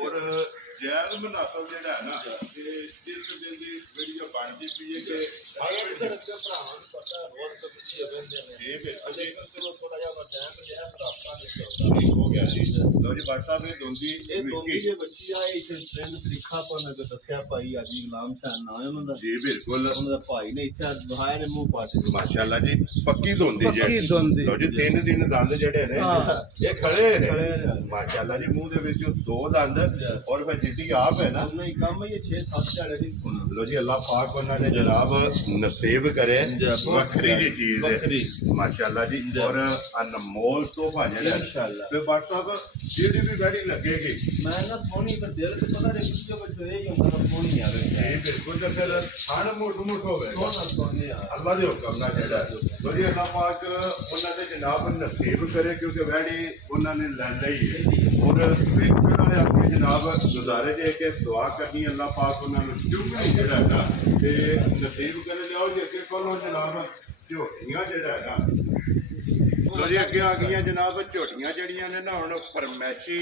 ਔਰ ਜੈਲ ਮਨਾਸਬ ਜਿਹੜਾ ਹੈ ਨਾ ਤੇ ਇਸ ਦਿਨ ਦੀ ਵੀਡੀਓ ਬਣਦੀ ਪਈ ਹੈ ਕਿ ਹਰ ਇੱਕ ਭਰਾਵਾਂ ਨੂੰ ਪਤਾ ਬਹੁਤ ਸੱਚੀ ਬੰਦੇ ਨੇ ਇਹ ਬਿਲਕੁਲ ਜੀ ਚਲੋ ਥੋੜਾ ਜਿਹਾ ਟਾਈਮ ਜਿਹਾ ਰਾਸਤਾ ਨਿਕਲਦਾ ਠੀਕ ਹੋ ਗਿਆ ਜੀ ਲੋ ਜੀ WhatsApp ਇਹ ਦੋਂਦੀ ਇਹ ਦੋਂਦੀ ਦੇ ਬੱਚੀ ਆ ਇਹ ਟ੍ਰੈਂਡ ਤਰੀਕਾ ਤੋਂ ਮੈਂ ਦੱਸਿਆ ਭਾਈ ਆਜੀ ਗੁਲਾਮ ਸ਼ਾਹ ਨਾਂ ਹੈ ਉਹਨਾਂ ਦਾ ਜੀ ਬਿਲਕੁਲ ਉਹਨਾਂ ਦਾ ਭਾਈ ਨੇ ਇੱਥੇ ਦੁਹਾਏ ਨੇ ਮੂੰਹ ਪਾਟ ਮਾਸ਼ਾਅੱਲਾ ਜੀ ਪੱਕੀ ਦੋਂਦੀ ਪੱਕੀ ਦੋਂਦੀ। ਲੋ ਜੀ 3 ਦਿਨ ਦੰਦ ਜਿਹੜੇ ਨੇ ਹਾਂ। ਇਹ ਖੜੇ ਨੇ ਖੜੇ ਨੇ। ਮਾਸ਼ਾਅੱਲਾ ਜੀ ਮੂੰਹ ਦੇ ਵਿੱਚ 2 ਦੰਦ ਔਰ ਫਿਰ ਜਿੱਦੀ ਆਪ ਹੈ ਨਾ ਉਹਨਾਂ ਹੀ ਕੰਮ ਇਹ 6-7 ਝਾੜੇ ਦੀ ਸੁਣਾ ਲੋ ਜੀ ਅੱਲਾਹ ਪਾਕ ਉਹਨਾਂ ਨੇ ਜਨਾਬ ਨਸੀਬ ਕਰੇ ਵੱਖਰੀ ਜੀ ਚੀਜ਼ ਵੱਖਰੀ। ਹੈ ਮਾਸ਼ਾਅੱਲਾ ਜੀ ਔਰ ਅਨਮੋਲ ਤੋਹਫਾ ਜਿਹੜਾ ਇਨਸ਼ਾਅੱਲਾ। ਤੇ WhatsApp ਜਿਹੜੀ ਵੀ ਗਾੜੀ ਲੱਗੇਗੀ ਮੈਂ ਨਾ ਸੋਹਣੀ ਪਰ ਦਿਲ ਤੇ ਪਤਾ ਨਹੀਂ ਕਿੱਥੇ ਬੱਚੇ ਇਹ ਹੀ ਹੁੰਦਾ ਤਾਂ ਸੋਹਣੀ ਆਵੇ ਇਹ ਬਿਲਕੁਲ ਤੇ ਫਿਰ ਹਣ ਮੋਟ ਹੋਵੇਗਾ ਸੋਹਣਾ ਸੋਹਣੇ ਆ ਅੱਲਾਹ ਦੇ ਹੁਕਮ ਨਾਲ ਜਿਹੜਾ ਬੜੀ ਅੱਲਾਹ ਪਾਕ ਉਹਨਾਂ ਦੇ ਜਨਾਬ ਨਸੀਬ ਕਰੇ ਕਿਉਂਕਿ ਵੈੜੀ ਉਹਨਾਂ ਨੇ ਲੈ ਲਈ ਹੈ ਔਰ ਵੇਖਣ ਵਾਲੇ ਆਪਣੇ ਜਨਾਬ ਗੁਜ਼ਾਰੇ ਜੇ ਕਿ ਦੁਆ ਕਰਨੀ ਅੱਲਾਹ ਪਾਕ ਉਹਨਾਂ ਨੂੰ ਚੁੰਗਣੀ ਜਿਹੜਾ ਹੈਗਾ ਤੇ ਨਸੀਬ ਕਰੇ ਲਿਆਓ ਜੇ ਕਿ ਕੋਲੋਂ ਜਨਾਬ ਝੋਟੀਆਂ ਜਿਹੜਾ ਹੈਗਾ ਲੋ ਜੀ ਅੱਗੇ ਆ ਗਈਆਂ ਜਨਾਬ ਝੋਟੀਆਂ ਜਿਹੜੀਆਂ ਨੇ ਨਾ ਹੁਣ ਫਰਮੈਸ਼ੀ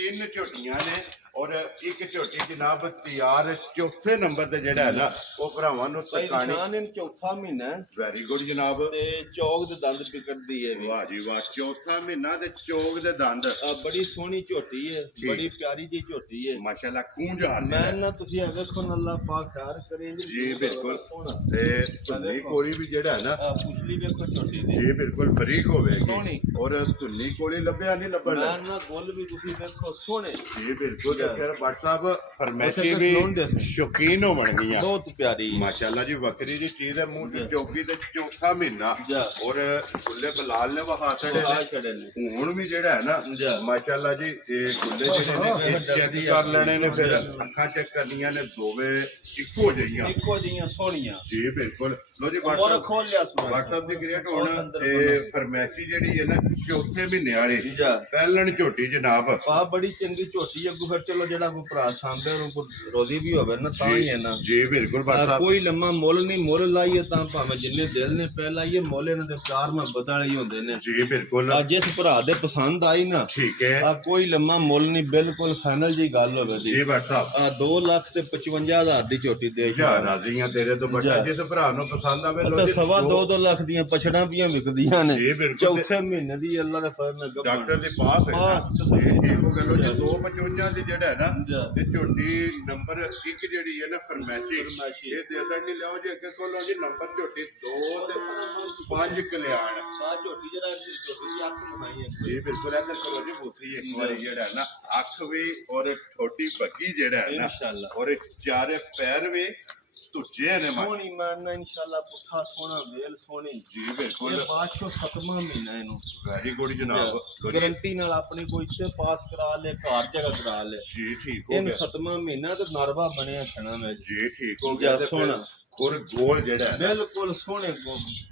3 ਝੋਟੀਆਂ ਨੇ ਔਰ ਇੱਕ ਝੋਟੀ ਜਨਾਬ ਤਿਆਰ ਚੌਥੇ ਨੰਬਰ ਤੇ ਜਿਹੜਾ ਹੈ ਨਾ ਉਹ ਭਰਾਵਾਂ ਨੂੰ ਤਕਾਣੀ ਨਿਸ਼ਾਨ ਇਹ ਚੌਥਾ ਮਹੀਨਾ ਹੈ ਵੈਰੀ ਗੁੱਡ ਜਨਾਬ ਤੇ ਚੌਕ ਦੇ ਦੰਦ ਪਿਕੜਦੀ ਹੈ ਵੀ ਵਾਹ ਜੀ ਵਾਹ ਚੌਥਾ ਮਹੀਨਾ ਤੇ ਚੌਕ ਦੇ ਦੰਦ ਬੜੀ ਸੋਹਣੀ ਝੋਟੀ ਹੈ ਬੜੀ ਪਿਆਰੀ ਜੀ ਝੋਟੀ ਹੈ ਮਾਸ਼ਾਅੱਲਾ ਕੂੰਜਾਨ ਮੈਂ ਨਾ ਤੁਸੀਂ ਇਹ ਵੇਖੋ ਨਾ ਅੱਲਾਹ ਪਾਕ ਖੈਰ ਕਰੇ ਜੀ ਬਿਲਕੁਲ ਸੋਹਣਾ ਤੇ ਧੁੰਨੀ ਕੋਲੀ ਵੀ ਜਿਹੜਾ ਹੈ ਨਾ ਪੁਛਲੀ ਵੇਖੋ ਝੋਟੀ ਦੀ ਇਹ ਬਿਲਕੁਲ ਬਰੀਕ ਹੋਵੇਗੀ ਸੋਹਣੀ। ਔਰ ਧੁੰਨੀ ਕੋਲੀ ਲੱਭਿਆ ਨਹੀਂ ਲੱਭਣਾ ਮੈਂ ਨਾ ਗੁੱਲ ਵੀ ਤੁਸੀਂ ਵੇਖੋ ਸੋਹਣੇ ਜੀ ਬਿਲਕੁਲ ਫਿਰ WhatsApp ਫਰਮੈਸ਼ੀ ਅੱਛਾ, ਵੀ ਲੋਨ ਦੇ ਫਿਰ। ਸ਼ੌਕੀਨ ਹੋਣਗੀਆਂ ਬਹੁਤ ਪਿਆਰੀ ਮਾਸ਼ਾਅੱਲਾ ਜੀ ਵੱਖਰੀ ਜੀ ਚੀਜ਼ ਹੈ ਮੂੰਹ ਤੇ ਚੌਕੀ ਤੇ ਚੌਥਾ ਮਹੀਨਾ ਜਾ। ਔਰ ਗੁੱਲੇ ਬਲਾਲ ਨੇ ਵਹਾ ਛੜੇ ਆ ਨੇ ਛੜੇ ਨੇ ਹੁਣ ਵੀ ਜਿਹੜਾ ਹੈ ਨਾ ਜਾ। ਮਾਸ਼ਾਅੱਲਾ ਜੀ ਇਹ ਗੁੱਲੇ ਜਿਹੜੇ ਨੇ ਚੈੱਕ ਕਰ ਲੈਣੇ ਨੇ ਫਿਰ ਅੱਖਾਂ ਚੈੱਕ ਕਰਨੀਆਂ ਨੇ ਦੋਵੇਂ ਇੱਕੋ ਜਿਹੀਆਂ ਇੱਕੋ ਜਿਹੀਆਂ ਸੋਹਣੀਆਂ ਜੀ ਬਿਲਕੁਲ ਲੋ ਜੀ ਮੋਰ WhatsApp ਖੋਲ ਲਿਆ ਸੁਣਾ WhatsApp ਦੀ ਗ੍ਰੇਟ ਹੁਣ ਇਹ ਫਰਮੈਸ਼ੀ ਜਿਹੜੀ ਹੈ ਨਾ ਚੌਥੇ ਮਹੀਨੇ ਵਾਲੀ ਜਾ। ਪਹਿਲਣ ਝੋਟੀ ਜਨਾਬ ਆ ਬੜੀ ਚੰਗੀ ਝੋਟੀ ਅੱਗੂ ਫਿਰ ਚਲੋ ਜਿਹੜਾ ਕੋਈ ਭਰਾ ਸਾਂਭੇ ਉਹਨੂੰ ਕੋਈ ਰੋਜ਼ੀ ਵੀ ਹੋਵੇ ਨਾ ਤਾਂ ਹੀ ਹੈ ਨਾ ਜੀ ਬਿਲਕੁਲ WhatsApp ਕੋਈ ਲੰਮਾ ਮੁੱਲ ਨਹੀਂ ਮੁੱਲ ਲਾਈਏ ਤਾਂ ਭਾਵੇਂ ਜਿੰਨੇ ਦਿਲ ਨੇ ਪੈ ਲਾਈਏ ਮੁੱਲ ਇਹਨਾਂ ਦੇ ਪਿਆਰ ਮੁਹੱਬਤ ਵਾਲੇ ਹੀ ਹੁੰਦੇ ਨੇ ਜੀ ਬਿਲਕੁਲ ਆ ਜਿਸ ਭਰਾ ਦੇ ਪਸੰਦ ਆਈ ਨਾ ਠੀਕ ਹੈ ਆ ਕੋਈ ਲੰਮਾ ਮੁੱਲ ਨਹੀਂ ਬਿਲਕੁਲ ਫਾਈਨਲ ਜੀ ਗੱਲ ਹੋਵੇ ਜੀ WhatsApp ਆ 2,55,000 ਦੀ ਝੋਟੀ ਦੇ ਜਾ ਰਾਜ਼ੀਆਂ ਤੇਰੇ ਤੋਂ ਬੱਚਾ ਜਿਸ ਭਰਾ ਨੂੰ ਪਸੰਦ ਆਵੇ ਲੋ ਤਾਂ ਜੀ ਸਵਾ 2 ਲੱਖ ਦੀਆਂ ਪਛੜਾਂ ਪੀਆਂ ਵਿਕਦੀਆਂ ਨੇ ਜੀ ਬਿਲਕੁਲ ਬਿਲਕੁਲ ਚੌਥੇ ਮਹੀਨੇ ਦੀ ਅੱਲਾ ਦੇ ਫਜ਼ਲ ਨਾਲ ਗੱਭਣ। ਡਾਕਟਰ ਦੇ ਪਾਸ ਹੈ ਪਾਸ ਨਾ। ਤਸੱਲੀ ਇਹ ਠੀਕ ਹੋ ਨਾਲ। ਗਿਆ ਲੋ ਜੀ ਜੀ। 255 ਦੀ ਜਿਹੜਾ ਹੈ ਨਾ ਜੀ। ਇਹ ਝੋਟੀ ਨੰਬਰ 1 ਜਿਹੜੀ ਹੈ ਨਾ ਫਰਮੈਚੀ ਫਰਮੈਚੀ। ਇਹ ਦੇ ਸਕਦੇ ਲਿਆਓ ਜੀ ਅੱਗੇ ਕੋਲੋਂ ਜੀ ਨੰਬਰ ਝੋਟੀ 2 ਤੇ 5 ਕਲਿਆਣ ਆਹ ਝੋਟੀ ਜਿਹੜਾ ਝੋਟੀ ਦੀ ਅੱਖ ਬਣਾਈ ਹੈ ਜੀ ਬਿਲਕੁਲ ਐਸਾ ਕਰੋ ਜੀ ਬੂਥੀ ਇੱਕ ਵਾਰੀ ਜਿਹੜਾ ਹੈ ਨਾ ਅੱਖ ਵੀ ਔਰ ਠੋਟੀ ਬੱਗੀ ਜਿਹੜਾ ਹੈ ਨਾ ਇਨਸ਼ਾਅੱਲਾ। ਔਰ ਚਾਰੇ ਪੈਰ ਵੀ ਤੁੱਜੇ ਨੇ ਮਾਂ ਸੋਹਣੀ ਮਾਰਨਾ ਇਨਸ਼ਾਅੱਲਾ ਪੁੱਠਾ ਸੋਹਣਾ ਵੇਲ ਸੋਹਣੀ ਜੀ ਬਿਲਕੁਲ ਇਹ ਬਾਦਸ਼ਾਹ 7ਵਾਂ ਮਹੀਨਾ ਇਹਨੂੰ ਵੈਰੀ ਗੁੱਡ ਜਨਾਬ ਲੋ ਜੀ ਗਰੰਟੀ ਨਾਲ ਆਪਣੇ ਕੋਈ ਇੱਥੇ ਪਾਸ ਕਰਾ ਲੈ ਘਰ ਜਗ੍ਹਾ ਕਰਾ ਲੈ ਜੀ ਠੀਕ ਹੋ ਇਹਨੂੰ ਗਿਆ 7ਵਾਂ ਮਹੀਨਾ ਤੇ ਨਰਵਾ ਬਣਿਆ ਛਣਾ ਵਿੱਚ ਜੀ ਠੀਕ ਹੋ ਗਿਆ ਤੇ ਸੋਹਣਾ। ਔਰ ਗੋਲ ਜਿਹੜਾ ਹੈ ਨਾ ਬਿਲਕੁਲ ਸੋਹਣੇ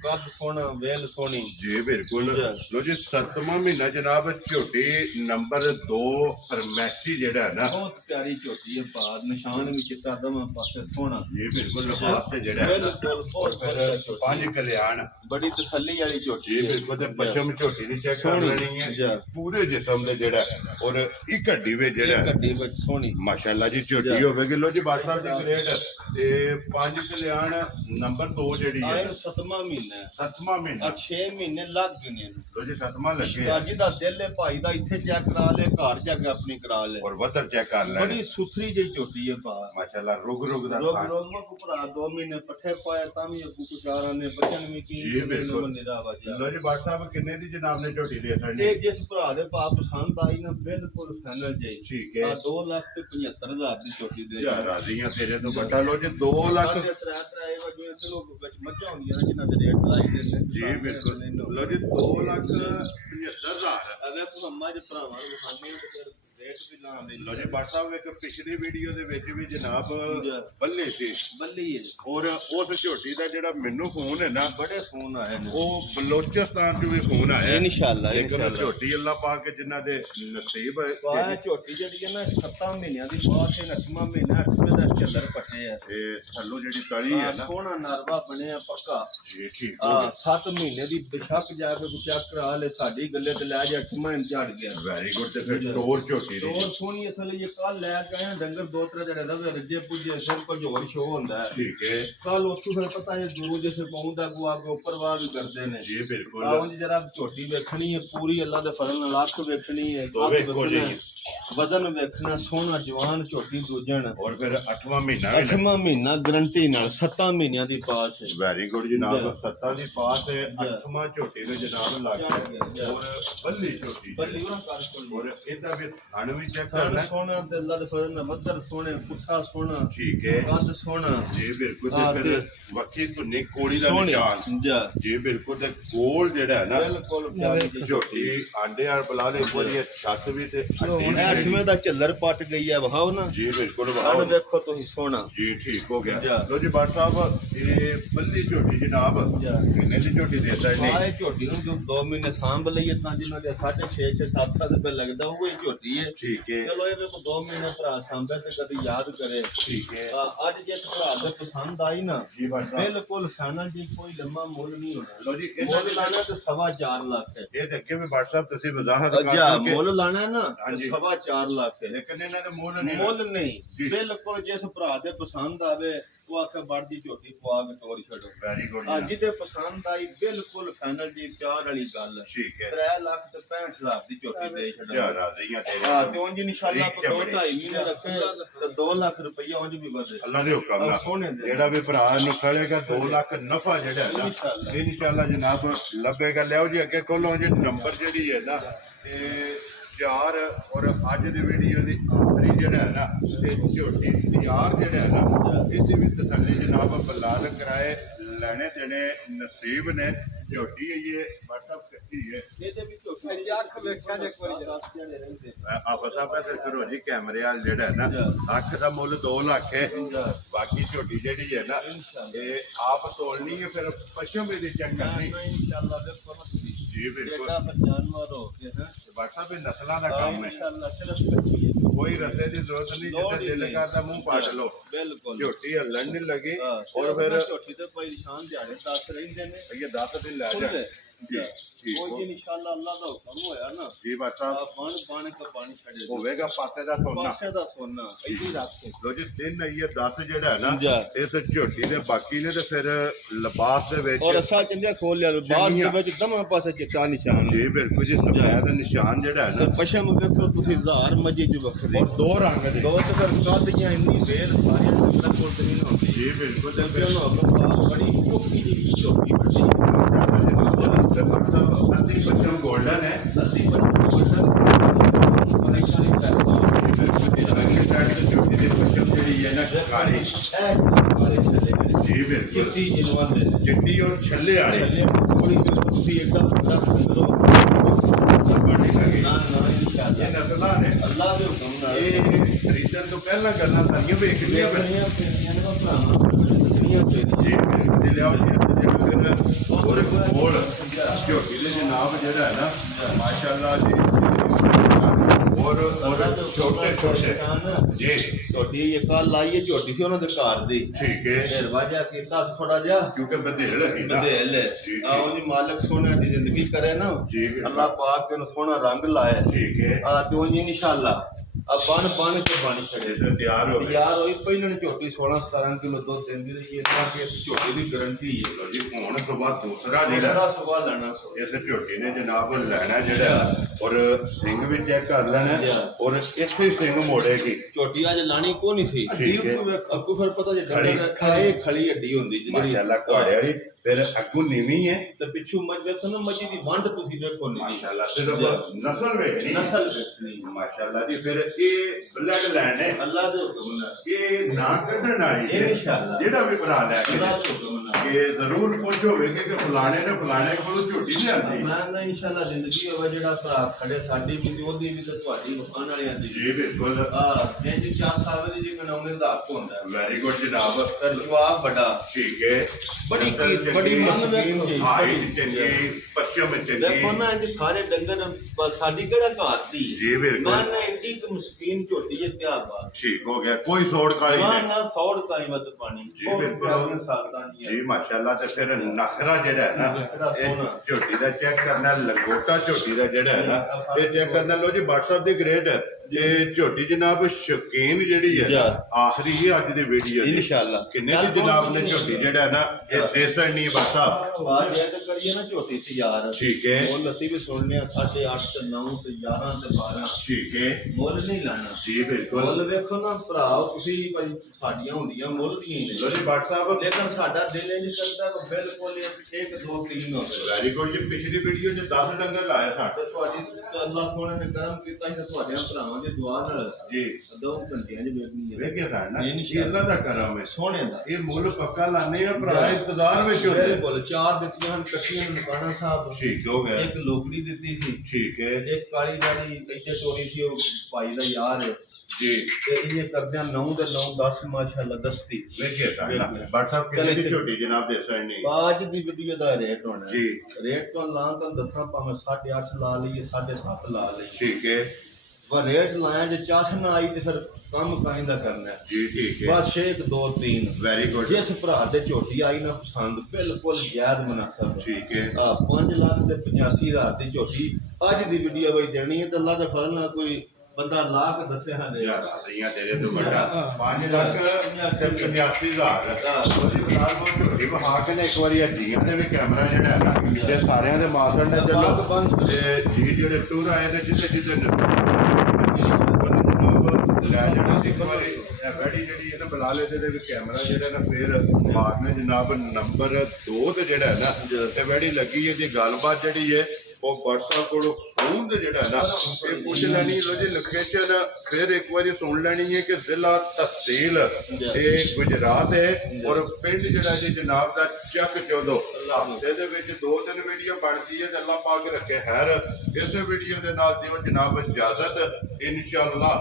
ਕੱਦ ਸੋਹਣਾ ਵੇਲ ਸੋਹਣੀ ਜੀ ਬਿਲਕੁਲ ਜੀ। ਲੋ ਜੀ 7ਵਾਂ ਮਹੀਨਾ ਜਨਾਬ ਝੋਟੀ ਨੰਬਰ 2 ਫਰਮੈਸੀ ਜਿਹੜਾ ਹੈ ਨਾ ਬਹੁਤ ਪਿਆਰੀ ਝੋਟੀ ਹੈ ਬਾਦ ਨਿਸ਼ਾਨ ਵੀ ਚਿੱਟਾ ਦਮਾ ਪਾਸੇ ਸੋਹਣਾ ਜੀ ਬਿਲਕੁਲ ਲਿਫਾਫ ਤੇ ਜਿਹੜਾ ਹੈ ਨਾ ਬਿਲਕੁਲ ਬਹੁਤ ਫਿਰ ਵਧੀਆ ਝੋਟੀ। 5 ਕਲਿਆਣ ਬੜੀ ਤਸੱਲੀ ਵਾਲੀ ਝੋਟੀ ਜੀ ਹੈ। ਬਿਲਕੁਲ ਤੇ ਪਛਮ ਝੋਟੀ ਦੀ ਚੈੱਕ ਕਰ ਸੋਹਣੀ। ਲੈਣੀ ਹੈ ਜੀ। ਪੂਰੇ ਜਿਸਮ ਦੇ ਜਿਹੜਾ ਹੈ ਔਰ ਇੱਕ ਹੱਡੀ ਵਿੱਚ ਜਿਹੜਾ ਇਹ ਹੈ ਗੱਡੀ ਵਿੱਚ ਸੋਹਣੀ ਮਾਸ਼ਾਅੱਲਾ ਜੀ ਝੋਟੀ ਜੀ। ਹੋਵੇਗੀ ਲੋ ਜੀ ਬਾਦਸ਼ਾਹ ਦੀ ਗ੍ਰੇਡ ਤੇ 5 ਕਲਿਆਣ ਨੰਬਰ 2 ਜਿਹੜੀ ਆਏ ਹੈ ਨੂੰ 7ਵਾਂ ਮਹੀਨਾ ਹੈ 7ਵਾਂ ਮਹੀਨਾ 6 ਮਹੀਨੇ ਲੱਗ ਗਏ ਨੇ ਇਹਨੂੰ। ਲੋ ਜੀ 7ਵਾਂ ਲੱਗੇ ਤਾਂ ਜਿਹਦਾ ਦਿਲ ਹੈ ਭਾਈ ਦਾ ਇੱਥੇ ਚੈੱਕ ਕਰਾ ਲੈ ਘਰ ਜਾ ਕੇ ਆਪਣੀ ਕਰਾ ਲੈ ਔਰ ਵਦਰ ਚੈੱਕ ਕਰ ਲੈਣ ਬੜੀ ਸੁਥਰੀ ਜਿਹੀ ਝੋਟੀ ਹੈ ਬਾਹਰ ਮਾਸ਼ਾਅੱਲਾ ਰੁਗ ਰੁਗ ਦਾ ਲੋਕ ਥਾਂ। ਲੋਕ ਕੋ ਭਰਾ 2 ਮਹੀਨੇ ਪੱਠੇ ਪਾਇਆ ਤਾਂ ਵੀ ਅੱਗੂ ਗੁਜ਼ਾਰਾ ਨੇ ਬੱਚਨ ਵੀ ਕੀ ਜੀ, ਬਿਲਕੁਲ। ਨਿਰਾ ਵਜਾ ਲੋ ਜੀ ਬਾਦਸ਼ਾਹ ਸਾਹਿਬ ਕਿੰਨੇ ਦੀ ਜਨਾਬ ਨੇ ਝੋਟੀ ਦੇ ਸਾਡੀ ਤੇ ਜਿਸ ਭਰਾ ਦੇ ਪਾ ਪਸੰਦ ਆਈ ਨਾ ਬਿਲਕੁਲ ਫਾਈਨਲ ਜਾਈ ਠੀਕ ਹੈ। ਆ 2,75,000 ਦੀ ਝੋਟੀ ਦੇ ਯਾਰ ਰਾਜ਼ੀਆਂ ਤੇਰੇ ਤੋਂ ਵੱਡਾ ਲੋ ਜੀ 2 ਲੱਖ ਲੱਖ ਤਰਾਏ ਵਜੇ ਤੇ ਲੋਕ ਵਿੱਚ ਮੱਝਾਂ ਹੁੰਦੀਆਂ ਨੇ ਜਿਨ੍ਹਾਂ ਦੇ ਰੇਟ ਲਾਈ ਦੇ ਨੇ ਜੀ ਬਿਲਕੁਲ ਲੋ ਜੀ 2 ਲੱਖ 75,000 ਅਵੇ ਭਰਾਵਾਂ ਦੇ ਭਰਾਵਾਂ ਨੂੰ ਖਾਣੇ ਤੇ ਫਿਰ ਰੇਟ ਵੀ ਨਾ ਆਉਂਦੇ ਲੋ ਜੀ ਬਾਦਸ਼ਾਹ ਸਾਹਿਬ ਇੱਕ ਪਿਛਲੀ ਵੀਡੀਓ ਦੇ ਵਿੱਚ ਵੀ ਜਨਾਬ ਜੀ। ਬੱਲੇ ਸੀ ਬੱਲੀ ਹੈ ਔਰ ਉਸ ਝੋਟੀ ਦਾ ਜਿਹੜਾ ਮੈਨੂੰ ਫੋਨ ਹੈ ਨਾ ਬੜੇ ਫੋਨ ਆਏ ਨੇ ਉਹ ਬਲੋਚਿਸਤਾਨ ਤੋਂ ਵੀ ਫੋਨ ਆਇਆ ਇਨਸ਼ਾਅੱਲਾ ਲੇਕਿਨ ਉਹ ਇਨਸ਼ਾਅੱਲਾ ਝੋਟੀ ਅੱਲਾ ਪਾ ਕੇ ਜਿਨ੍ਹਾਂ ਦੇ ਨਸੀਬ ਹੈ ਵਾਹ ਝੋਟੀ ਜਿਹੜੀ ਹੈ ਨਾ 7 ਮਹੀਨਿਆਂ ਦੀ ਬਾਅਦ ਤੇ 8ਵਾਂ ਮਹੀਨਾ 8ਵੇਂ ਦਾ ਚੱਲਰ ਪੱਟੇ ਆ ਇਹ ਥੱਲੋਂ ਜਿਹੜੀ ਤਲੀ ਹੈ ਨਾ ਸੋਹਣਾ ਨਰਵਾ ਬਣਿਆ ਪੱਕਾ ਜੀ ਠੀਕ ਹੋ ਗਿਆ 7 ਮਹੀਨੇ ਦੀ ਬਿਸ਼ੱਕ ਜਾ ਕੇ ਚੈੱਕ ਕਰਾ ਲੈ ਸਾਡੀ ਗੱਲੇ ਤੇ ਲੈ ਜਾ 8ਵਾਂ ਝੜ ਗਿਆ ਵੈਰੀ ਗੁੱਡ ਤੇ ਫਿਰ ਟੋਰ ਝੋਟੀ ਦੀ ਹੋਰ ਸੋਹਣੀ ਅਸਲ ਇਹ ਕੱਲ ਲੈ ਕੇ ਆਏ ਡੰਗਰ ਦੋ ਤਰ੍ਹਾਂ ਜਿਹੜੇ ਰਵੇ ਰੱਜੇ ਪੁੱਜੇ ਸਿਰ ਕੋ ਜੋਰ ਸ਼ੋ ਹੁੰਦਾ ਹੈ ਠੀਕ ਹੈ ਕੱਲ ਉੱਥੋਂ ਫਿਰ ਪਤਾ ਹੈ ਗੁਰੂ ਜੈਸੇ ਪਹੁੰਚਦਾ ਕੋ ਆਗੇ ਉੱਪਰ ਵਾਰ ਵੀ ਕਰਦੇ ਨੇ ਜੀ ਬਿਲਕੁਲ ਆਉਂਜ ਜਰਾ ਝੋਟੀ ਵੇਖਣੀ ਹੈ ਪੂਰੀ ਅੱਲਾ ਦੇ ਫਜ਼ਲ ਨਾਲ ਅੱਖ ਵੇਖਣੀ ਹੈ ਦੋਵੇਂ ਕੱਦ ਇੱਕੋ ਵੇਖਣਾ, ਜਿਹੀ। ਵਜ਼ਨ ਵੇਖਣਾ ਸੋਹਣਾ ਜਵਾਨ ਝੋਟੀ ਦੂਜਣ ਔਰ ਫਿਰ 8ਵਾਂ ਮਹੀਨਾ ਵੀ 8ਵਾਂ ਮਹੀਨਾ ਗਰੰਟੀ ਨਾਲ 7 ਮਹੀਨਿਆਂ ਦੀ ਪਾਸ ਹੈ ਵੈਰੀ ਗੁੱਡ ਜਨਾਬ ਜੀ। 7 ਦੀ ਪਾਸ ਹੈ 8ਵਾਂ ਝੋਟੀ ਦੇ ਜਨਾਬ ਲੱਗ ਗਿਆ ਔਰ ਬੱਲੀ ਝੋਟੀ ਬੱਲੀ ਉਹਨਾਂ ਕਰ ਕੋਲ ਔਰ ਇਹਦਾ ਵੀ ਥਣ ਵੀ ਚੈੱਕ ਖਾਣ ਕਰਨਾ ਸੋਹਣਾ ਤੇ ਅੱਲਾ ਦੇ ਫਜ਼ਲ ਨਾਲ ਬੱਦਰ ਸੋਹਣੇ ਪੁੱਠਾ ਸੋਹਣਾ ਠੀਕ ਹੈ ਕੱਦ ਸੋਹਣਾ ਜੀ ਬਿਲਕੁਲ ਹਾਂ, ਤੇ ਫਿਰ ਤੇ- ਵੱਖੀ ਧੁੰਨੀ ਕੋੜੀ ਦਾ ਸੋਹਣੀ ਨਿਸ਼ਾਨ ਜਾ ਜੀ ਬਿਲਕੁਲ ਤੇ ਗੋਲ ਜਿਹੜਾ ਹੈ ਨਾ ਬਿਲਕੁਲ ਪਿਆਰੀ ਜਿਹੀ ਝੋਟੀ ਆਂਡੇ ਵਾਲ ਬੁਲਾ ਦੇ ਉਹਦੀ ਛੱਤ ਵੀ ਤੇ ਅੱਡੀ ਵੀ ਜਿਹੜੀ- 8ਵੇਂ ਦਾ ਝੱਲਰ ਪੱਟ ਗਈ ਹੈ ਵਹਾਓ ਨਾ ਜੀ ਬਿਲਕੁਲ ਹਣ ਵਾਹ ਦੇਖੋ ਤੁਸੀਂ ਸੋਹਣਾ ਜੀ ਠੀਕ ਹੋ ਜਾ। ਗਿਆ ਲੋ ਜੀ ਬਾਟ ਸਾਹਿਬ ਇਹ ਬੱਲੀ ਝੋਟੀ ਜਨਾਬ ਜਾ। ਕਿੰਨੇ ਦੀ ਝੋਟੀ ਦੇਤਾ ਇਹਨੇ ਆਏ ਝੋਟੀ ਨੂੰ ਜੋ 2 ਮਹੀਨੇ ਸਾਂਭ ਲਈਏ ਤਾਂ ਜਿਨ੍ਹਾਂ ਦੇ 6.5 7 ਰੁਪਏ ਲੱਗਦਾ ਉਹ ਹੀ ਝੋਟੀ ਹੈ ਠੀਕ ਹੈ ਚਲੋ ਇਹ ਦੇਖੋ 2 ਮਹੀਨੇ ਭਰਾ ਸਾਂਭੇ ਤੇ ਕਦੀ ਯਾਦ ਕਰੇ ਠੀਕ ਹੈ ਅੱਜ ਜੇ ਭਰਾ ਦੇ ਪਸੰਦ ਆਈ ਨਾ ਜੀ ਬਾਟ ਸਾਹਿਬ ਬਿਲਕੁਲ ਫਾਈਨਲ ਜੀ ਕੋਈ ਲੰਮਾ ਮੁੱਲ ਨਹੀਂ ਹੋਣਾ ਲੋ ਜੀ ਇਹਨਾਂ ਮੁੱਲ ਦੇ ਲਾਣਾ ਤੇ 4.5 ਲੱਖ ਹੈ ਇਹ ਤੇ ਅੱਗੇ ਵੀ ਬਾਟ ਸਾਹਿਬ ਤੁਸੀਂ ਵਜ਼ਾਹਤ ਕਰ ਅੱਛਾ ਦਿਓ ਕਿ ਮੁੱਲ ਲਾਣਾ ਹੈ ਨਾ ਹਾਂਜੀ। 4.5 ਲੱਖ ਹੈ ਲੇਕਿਨ ਇਹਨਾਂ ਦੇ ਮੁੱਲ ਨਹੀਂ ਮੁੱਲ ਨਹੀਂ ਜੀ। ਬਿਲਕੁਲ ਜਿਸ ਭਰਾ ਦੇ ਪਸੰਦ ਆਵੇ ਉਹ ਆਖੇ ਵੜਦੀ ਝੋਟੀ ਪਵਾ ਕੇ ਤੋਰੀ ਛੱਡੋ ਵੈਰੀ ਗੁੱਡ ਆ ਜਿਹਦੇ ਪਸੰਦ ਆਈ ਬਿਲਕੁਲ ਫਾਈਨਲ ਜੀ 4 ਵਾਲੀ ਗੱਲ ਠੀਕ ਹੈ 3 ਲੱਖ ਤੇ 65,000 ਦੀ ਝੋਟੀ ਦੇ ਛੱਡੋ ਯਾਰ ਰਾਜ਼ੀਆਂ ਤੇਰੇ ਹਾਂ ਤੇ ਉਂਝ ਇਨਸ਼ਾਅੱਲਾ ਠੀਕ ਹੈ ਕੋ ਬੜੀ। 2.5 ਮਹੀਨੇ ਰੱਖੇ ਤੇ 2 ਲੱਖ ਰੁਪਈਆ ਉਂਝ ਵੀ ਵਧੇ ਅੱਲਾ ਦੇ ਹੁਕਮ ਆਹ ਸੋਹਣੇ ਨਾਲ ਦੇ। ਜਿਹੜਾ ਵੀ ਭਰਾ ਨੂੰ ਖੜੇਗਾ 2 ਲੱਖ ਨਫਾ ਜਿਹੜਾ ਹੈ ਇਨਸ਼ਾਅੱਲਾ। ਨਾ ਇਨਸ਼ਾਅੱਲਾ ਜਨਾਬ ਲੱਭੇਗਾ ਲਿਆਓ ਜੀ ਅੱਗੇ ਕੋਲੋਂ ਜੀ ਨੰਬਰ ਜਿਹੜੀ ਹੈ ਨਾ ਤੇ 4 ਔਰ ਅੱਜ ਦੀ ਵੀਡੀਓ ਦੀ ਆਖਰੀ ਜਿਹੜਾ ਹੈ ਨਾ ਤੇ ਝੋਟੀ ਤਿਆਰ ਜਿਹੜਾ ਹੈ ਨਾ ਇਹਦੀ ਵੀ ਤਸੱਲੀ ਜਨਾਬ ਬਲਾਲ ਕਰਾਏ ਲੈਣੇ ਦੇਣੇ ਨਸੀਬ ਨੇ ਝੋਟੀ ਹੈ ਇਹ WhatsApp ਕੱਟੀ ਹੈ ਇਹਦੇ ਵੀ ਝੋਟੀ ਮੇਰੀ ਅੱਖ ਵੇਖਿਆ ਜੇ ਇੱਕ ਵਾਰੀ ਜਰਾ ਜਿਹੜੇ ਰਹਿੰਦੇ ਆਪਸਾ ਪੈਸੇ ਕਰੋ ਜੀ ਕੈਮਰੇ ਵਾਲ ਜਿਹੜਾ ਹੈ ਨਾ ਅੱਖ ਦਾ ਮੁੱਲ 2 ਲੱਖ ਹੈ ਬਾਕੀ ਝੋਟੀ ਜਿਹੜੀ ਹੈ ਨਾ ਇਹ ਆਪ ਤੋਲਣੀ ਹੈ ਫਿਰ ਪਛਮ ਵੀ ਚੈੱਕ ਕਰਨੀ ਇਨਸ਼ਾਅੱਲਾ ਦੇਖੋ ਨਾ ਤੁਸੀਂ ਜੀ ਬਿਲਕੁਲ ਬੇਟਾ ਫਿਰ ਜਾਨਵਰ ਹੋ ਕੇ ਹੈ WhatsApp ਇਹ ਨਸਲਾਂ ਦਾ ਕੰਮ ਹੈ ਇਨਸ਼ਾਅੱਲਾ ਸਿਰਫ ਕੱਚੀ ਹੈ ਕੋਈ ਰਸੇ ਦੀ ਜ਼ਰੂਰਤ ਨਹੀਂ ਲੋੜ ਜਿੱਥੇ ਹੀ ਦਿਲ ਨਹੀਂ। ਕਰਦਾ ਮੂੰਹ ਪਾਟ ਲਓ ਬਿਲਕੁਲ ਝੋਟੀ ਹੱਲਣ ਨਹੀਂ ਲੱਗੀ ਔਰ ਔਰ ਫਿਰ ਝੋਟੀ ਤੇ ਕੋਈ ਨਿਸ਼ਾਨ ਦਿਹਾੜੇ 10 ਰਹਿੰਦੇ ਨੇ ਇਹ 10 ਦਿਨ ਲੈ ਜਾ ਖੁੱਲੇ ਠੀਕ ਉਹ ਜੀ ਇਨਸ਼ਾਅੱਲਾ ਅੱਲਾਹ ਦਾ ਹੁਕਮ ਹੋਇਆ ਨਾ ਜੀ ਬਸ ਸਾਹਿਬ ਬਣ ਕੇ ਪਾਣੀ ਛੱਡੇ ਹੋਵੇਗਾ ਪਾਸੇ ਦਾ ਸੋਨਾ ਪਾਸੇ ਦਾ ਸੋਨਾ ਇੱਥੇ ਰੱਖ ਕੇ ਲੋ ਜੀ ਦਿਨ ਆਈਏ 10 ਜਿਹੜਾ ਹੈ ਨਾ ਜੀ। ਇਸ ਝੋਟੀ ਦੇ ਬਾਕੀ ਨੇ ਤੇ ਫਿਰ ਲਿਬਾਸ ਦੇ ਵਿੱਚ ਔਰ ਅਸਾਂ ਚੰਦਿਆ ਖੋਲ ਲਿਆ ਬਾਹਰ ਦੇ ਵਿੱਚ ਦਮਾ ਪਾਸੇ ਚਿੱਟਾ ਨਿਸ਼ਾਨ ਜੀ ਬਿਲਕੁਲ ਜੀ ਸਫੈਦ ਨਿਸ਼ਾਨ ਜਿਹੜਾ ਹੈ ਤੇ ਨਾ ਪਸ਼ਮ ਵੇਖੋ ਤੁਸੀਂ ਹਜ਼ਾਰ ਮਜੇ ਚ ਵੱਖਰੇ ਔਰ ਦੋ ਰੰਗ ਦੇ ਦੋ ਤੇ ਫਿਰ ਕਾਦੀਆਂ ਇੰਨੀ ਵੇਰ ਸਾਰੀਆਂ ਡੰਗਰ ਕੋਲ ਤੇ ਨਹੀਂ ਹੁੰਦੀ ਜੀ ਬਿਲਕੁਲ ਤੇ ਤੇ ਫਿਰ ਉਹਨਾਂ ਬਾਤ ਬੜੀ ਚੋਕੀ ਜਿਹੜੀ ਚੋਕੀ ਵੱਡੀ ਤੇ ਮਤਲਬ ਅੱਧੀ ਪੱਚਮ ਗੋਲਡਨ ਹੈ ਅੱਧੀ ਬੱਚੀ ਪਰੇਸ਼ਾਨੀ ਕਰਦੀ ਅਗਲੀ ਸਾਈਡ ਤੇ ਝੋਟੀ ਦੇ ਪੱਚਮ ਜਿਹੜੀ ਹੈ ਨਾ ਕਾਲੀ ਮਾਰੇ ਚੱਲੇ ਜੀ ਬਿਲਕੁਲ ਚਿੱਟੀ ਜਿਨਵਾਨ ਦੇ ਚਿੱਟੀ ਔਰ ਛੱਲੇ ਵਾਲੇ ਚੱਲੇ ਥੋੜੀ ਜਿਹੀ ਤੁਸੀਂ ਇੱਕਦਮ ਪੂਰਾ ਕਰੋ ਬੜੀ ਲੱਗੀ ਨਾ ਨਾ ਇਹ ਇਨਸ਼ਾਅੱਲਾ ਨਸਲਾਂ ਨੇ ਅੱਲਾਹ ਦੇ ਹੁਕਮ ਨਾਲ ਇਹ ਖਰੀਦਣ ਤੋਂ ਪਹਿਲਾਂ ਗੱਲਾਂ ਸਾਰੀਆਂ ਵੇਖ ਲਈਆਂ ਮੈਂ ਦੁਨੀਆ ਫਿਰਦੀਆਂ ਨੇ ਭਰਾਵਾਂ ਦੁਨੀਆ ਚਾਹੀਦੀ ਜੀ ਤੇ ਲਿਆਓ ਜੀ ਫਿਰ ਹੋਰ ਕੋਲ ਝੋਟੀ ਦੇ ਜਨਾਬ ਜਿਹੜਾ ਹੈ ਨਾ ਮਾਸ਼ਾਅੱਲਾ ਜੀ ਔਰ ਛੋਟੇ ਛੋਟੇ ਜੀ ਝੋਟੀ ਇਹ ਕੱਲ ਲਾਈਏ ਝੋਟੀ ਸੀ ਉਹਨਾਂ ਦੇ ਘਰ ਦੀ ਠੀਕ ਹੈ ਫਿਰ ਵਾਜਾ ਕੀਤਾ ਥੋੜਾ ਜਿਹਾ ਕਿਉਂਕਿ ਬਧੇੜ ਹੈ ਨਾ ਬਦੇਲ ਜੀ, ਆਓ ਜੀ ਮਾਲਕ ਸੋਹਣੇ ਦੀ ਜ਼ਿੰਦਗੀ ਕਰੇ ਨਾ ਜੀ, ਬਿਲਕੁਲ। ਅੱਲਾਹ ਪਾਕ ਕੇ ਉਹਨੂੰ ਸੋਹਣਾ ਰੰਗ ਲਾਇਆ ਠੀਕ ਹੈ ਆ ਤੇ ਉਹ ਜੀ ਇਨਸ਼ਾਅੱਲਾ ਆ ਬਣ ਕੇ ਪਾਣੀ ਛੱਡੇ ਇਹ ਤਾਂ ਤਿਆਰ ਹੋ ਗਏ ਯਾਰ ਹੋਈ ਪਹਿਲਾਂ ਝੋਟੀ 16 17 ਕਿਲੋ ਦੁੱਧ ਦਿੰਦੀ ਰਹੀ ਹੈ ਤਾਂ ਕਿ ਇਸ ਝੋਟੀ ਦੀ ਗਾਰੰਟੀ ਹੈ ਲਓ ਜੀ ਹੁਣ ਤੋਂ ਬਾਅਦ ਦੂਸਰਾ ਜਿਹੜਾ ਜਿਹੜਾ ਸਵਾਲ ਲੈਣਾ ਸੋ ਇਸ ਝੋਟੀ ਨੇ ਜਨਾਬ ਲੈਣਾ ਜਿਹੜਾ ਔਰ ਸਿੰਘ ਵੀ ਚੈੱਕ ਕਰ ਲੈਣਾ ਔਰ ਇੱਥੇ ਸਿੰਘ ਮੋੜੇਗੀ ਝੋਟੀ ਅੱਜ ਲਾਣੀ ਕੋ ਨਹੀਂ ਸੀ ਠੀਕ ਹੈ। ਅੱਗੂ ਫਿਰ ਪਤਾ ਜੇ ਖੜੀ। ਡੰਗਰ ਰੱਖਾ ਇਹ ਖਲੀ ਹੱਡੀ ਹੁੰਦੀ ਜਿਹੜੀ ਮਾਸ਼ਾਅੱਲਾ ਘੋੜੇ ਵਾਲੀ ਫਿਰ ਅੱਗੂ ਨੀਵੀਂ ਹੈ ਤੇ ਪਿੱਛੂ ਮੱਝ ਵੇਖੋ ਨਾ ਮੱਝ ਦੀ ਵੰਡ ਤੁਸੀਂ ਵੇਖੋ ਨਹੀਂ ਮਾਸ਼ਾਅੱਲਾ ਸਿਰਫ ਨਸਲ ਵੇਖਣੀ ਨਸਲ ਵੇਖਣੀ ਮਾਸ਼ਾਅੱਲਾ ਜੀ ਫਿਰ ਇਹ ਬਲੱਡ ਲੈਂਡ ਹੈ ਅੱਲਾਹ ਦੇ ਹੁਕਮ ਨਾਲ ਇਹ ਨਾ ਕੱਢਣ ਵਾਲੀ ਹੈ ਇਨਸ਼ਾਅੱਲਾ। ਜਿਹੜਾ ਵੀ ਭਰਾ ਲੈ ਕੇ ਅੱਲਾਹ ਦੇ ਹੁਕਮ ਨਾਲ ਇਹ ਜ਼ਰੂਰ ਪੁੱਛ ਹੋਵੇਗਾ ਕਿ ਫਲਾਣੇ ਨੇ ਫਲਾਣੇ ਕੋਲੋਂ ਝੋਟੀ ਲਿਆਂਦੀ ਮੈਂ ਨਾ ਇਨਸ਼ਾਅੱਲਾ ਜ਼ਿੰਦਗੀ ਹੋਵੇ ਜਿਹੜਾ ਭਰਾ ਖੜੇ ਸਾਡੀ ਵੀ ਤੇ ਉਹਦੀ ਵੀ ਤੇ ਤੁਹਾਡੀ ਵਖਾਣ ਵਾਲਿਆਂ ਦੀ ਜੀ ਬਿਲਕੁਲ ਆ ਦਿਨ ਚ 4 ਸਾਲ ਦੀ ਜੀ ਕਨਾਉਣੇ ਦਾ ਹੱਕ ਹੁੰਦਾ ਹੈ। ਵੈਰੀ ਗੁੱਡ ਜਨਾਬ ਪਰ ਜਵਾਬ ਵੱਡਾ ਠੀਕ ਹੈ ਬੜੀ ਨਸਲ ਕੀ- ਬੜੀ ਚੰਗੀ, ਮੰਨ ਵੇਖੋ ਜੀ, ਹਾਈਟ ਬੜੀ। ਚੰਗੀ ਪੱਛਮ ਦੇਖੋ ਚੰਗੀ ਨਾ ਇਹ ਸਾਰੇ ਡੰਗਰ ਬਸ ਸਾਡੀ ਕਿਹੜਾ ਘਰ ਦੀ ਜੀ ਬਿਲਕੁਲ ਮੈਂ ਨਾ ਐਡੀ ਕਿ ਮਸਕੀਨ ਝੋਟੀ ਹੈ ਪਿਆ ਬਾਤ ਠੀਕ ਹੋ ਗਿਆ ਕੋਈ ਸੋੜ ਕਾਲੀ ਨਾ ਨਹੀਂ ਨਾ ਸੌੜ ਕਾਈ ਮਤ ਪਾਣੀ ਜੀ, ਬਿਲਕੁਲ। ਸਾਲਤਾਂ ਦੀ ਜੀ ਮਾਸ਼ਾਅੱਲਾ ਤੇ ਫਿਰ ਨਖਰਾ ਜਿਹੜਾ ਹੈ ਨਾ ਨਖਰਾ ਇਹ ਸੋਹਣਾ। ਝੋਟੀ ਦਾ ਚੈੱਕ ਕਰਨਾ ਲੰਗੋਟਾ ਝੋਟੀ ਦਾ ਜਿਹੜਾ ਹੈ ਨਾ ਇਹ ਚੈੱਕ ਕਰਨਾ ਲੋ ਜੀ WhatsApp ਦੀ ਗ੍ਰੇਡ ਇਹ ਝੋਟੀ ਜਨਾਬ ਸ਼ੌਕੀਨ ਜਿਹੜੀ ਹੈ ਜੀ। ਆਖਰੀ ਹੀ ਅੱਜ ਦੀ ਵੀਡੀਓ ਦੀ ਇਨਸ਼ਾਅੱਲਾ। ਕਿੰਨੇ ਦੀ ਜਨਾਬ ਨੇ ਝੋਟੀ ਜਿਹੜਾ ਹੈ ਨਾ ਇਹ ਦੇਸਣ ਨਹੀਂ ਬਸਾ ਬਾਤ ਇਹ ਤਾਂ ਕਰੀਏ ਨਾ ਝੋਟੀ ਤੇ ਯਾਰ ਠੀਕ ਹੈ ਮੁੱਲ ਅਸੀਂ ਵੀ ਸੁਣਨੇ ਆ 8.5 ਤੇ 9 ਤੇ 11 ਤੇ 12 ਠੀਕ ਹੈ ਮੁੱਲ ਨਹੀਂ ਲਾਣਾ ਜੀ ਬਿਲਕੁਲ ਮੁੱਲ ਵੇਖੋ ਨਾ ਭਰਾ ਤੁਸੀਂ ਭਾਈ ਸਾਡੀਆਂ ਹੁੰਦੀਆਂ ਮੁੱਲ ਦੀਆਂ ਹੀ ਲੋ ਨੇ ਜੀ WhatsApp ਲੇਕਿਨ ਸਾਡਾ ਦਿਲ ਇਹ ਨਹੀਂ ਕਰਦਾ ਕਿ ਬਿਲਕੁਲ 1 2 3 ਹੋਵੇ ਵੈਰੀ ਗੁੱਡ ਜੀ ਪਿਛਲੀ ਵੀਡੀਓ 'ਚ 10 ਡੰਗਰ ਲਾਇਆ ਸਾਡੇ ਤੇ ਤੁਹਾਡੀ ਅੱਲਾਹ ਸੋਹਣੇ ਨੇ ਕਰਮ ਕੀਤਾ ਸੀ ਤੁਹਾਡੇ ਭਰਾਵਾਂ ਦੀ ਦੁਆ ਨਾਲ ਜੀ 2 ਘੰਟਿਆਂ 'ਚ ਵੇਖਣੀ ਹੈ ਵੇਖਿਆ ਸਾਡਾ ਇਨਸ਼ਾਅੱਲਾ। ਇਹਨਾਂ ਦਾ ਕਰਮ ਹੈ ਸੋਹਣੇ ਦਾ ਇਹ ਮੁੱਲ ਪੱਕਾ ਲਾਣੇ ਆ ਭਰਾ ਇੰਤਜ਼ਾਰ ਵਿੱਚ ਹੁੰਦੇ ਬਿਲਕੁਲ 4 ਦਿੱਤੀਆਂ ਹਨ ਕੱਟੀਆਂ ਨੂੰ ਨਕਾਣਾ ਸਾਹਿਬ ਠੀਕ ਹੋ ਗਿਆ ਇੱਕ ਲੋਕੜੀ ਦਿੱਤੀ ਸੀ ਠੀਕ ਹੈ ਇੱਕ ਕਾਲੀ ਵਾਲੀ ਇੱਥੇ ਚੋਰੀ ਸੀ ਉਹ ਭਾਈ ਦਾ ਯਾਰ ਹੈ ਜੀ ਤੇ ਇਹ ਕਰਦਿਆਂ 9 ਦੇ 9 10 ਮਾਸ਼ਾਅੱਲਾ ਦਸਤੀ ਵੇਖਿਆ ਸਾਡਾ WhatsApp ਕਿੰਨੇ ਦੀ ਝੋਟੀ ਜਨਾਬ ਦੇ ਨਹੀਂ ਬਾਜ ਦੀ ਵੀਡੀਓ ਦਾ ਰੇਟ ਹੋਣਾ ਜੀ। ਰੇਟ ਤੋਂ ਲਾਂ ਤਾਂ ਦੱਸਾਂ ਭਾਵੇਂ 8.5 ਲਾ ਲਈਏ 7.5 ਲਾ ਲਈਏ ਠੀਕ ਹੈ ਪਰ ਰੇਟ ਲਾਇਆ ਜੇ ਚਾਹ ਨਾ ਆਈ ਤੇ ਫਿਰ ਕੰਮ ਕਾਇਦਾ ਕਰਨਾ ਹੈ। ਜੀ ਠੀਕ ਹੈ ਬਸ 1 2 3 ਵੈਰੀ ਗੁੱਡ ਜਿਸ ਭਰਾ ਦੇ ਝੋਟੀ ਆਈ ਨਾ ਪਸੰਦ ਬਿਲਕੁਲ ਜਾਇਜ਼ ਮੁਨਾਸਬ ਹੈ। ਠੀਕ ਹੈ 5 ਲੱਖ ਤੇ 85,000 ਦੀ ਝੋਟੀ ਅੱਜ ਦੀ ਵੀਡੀਓ ਬਈ ਦੇਣੀ ਹੈ ਤੇ ਅੱਲਾਹ ਦੇ ਫਜ਼ਲ ਨਾਲ ਕੋਈ ਬੰਦਾ ਲਾ ਕੇ ਦੱਸਿਆ ਹਾਂ ਦੇ ਯਾਰ ਰਹੀਆਂ ਤੇਰੇ ਤੋਂ ਵੱਡਾ 5 ਲੱਖ ਤੇ 85,000 ਉਹਦੀ ਬਲਾਲ ਕੋਲ ਝੋਟੀ ਵਹਾ ਕੇ ਨੇ ਇੱਕ ਵਾਰੀ ਜੀਆਂ ਦੇ ਵੀ ਕੈਮਰਾ ਜਿਹੜਾ ਹੈ ਨਾ ਤੇ ਸਾਰਿਆਂ ਦੇ ਮਾਸੜ ਨੇ ਚੱਲੋ ਤੇ ਜੀ ਜਿਹੜੇ ਟੂਰ ਆਏ ਤੇ ਜਿੱਥੇ ਲੈ ਜਾਣਾ ਸੀ ਇੱਕ ਵਾਰੀ ਇਹ ਬੈੜੀ ਜਿਹੜੀ ਹੈ ਨਾ ਬੁਲਾ ਲੈਦੇ ਤੇ ਵੀ ਕੈਮਰਾ ਜਿਹੜਾ ਨਾ ਫਿਰ ਮਾਰਨੇ ਜਨਾਬ ਨੰਬਰ 2 ਤੇ ਜਿਹੜਾ ਹੈ ਨਾ ਤੇ ਬੈੜੀ ਲੱਗੀ ਹੈ ਦੀ ਗੱਲਬਾਤ ਜਿਹੜੀ ਹੈ ਉਹ WhatsApp ਕੋਲੋਂ ਫੋਨ ਤੇ ਜਿਹੜਾ ਹੈ ਨਾ ਇਹ ਪੁੱਛ ਲੈਣੀ ਲੋ ਜੀ ਲੋਕੇਸ਼ਨ ਫਿਰ ਇੱਕ ਵਾਰੀ ਸੁਣ ਲੈਣੀ ਹੈ ਕਿ ਜ਼ਿਲ੍ਹਾ ਤਹਿਸੀਲ ਇਹ ਗੁਜਰਾਤ ਹੈ ਔਰ ਪਿੰਡ ਜਿਹੜਾ ਜੀ ਜਨਾਬ ਦਾ ਚੱਕ ਚੋਦੋ ਹਫ਼ਤੇ ਦੇ ਵਿੱਚ 2-3 ਵੀਡੀਓ ਬਣਦੀ ਹੈ ਤੇ ਅੱਲਾਹ ਪਾਕ ਰੱਖੇ ਖੈਰ ਇਸੇ ਵੀਡੀਓ ਦੇ ਨਾਲ ਦਿਓ ਜਨਾਬ ਇਜਾਜ਼ਤ ਇਨਸ਼ਾਅੱਲਾ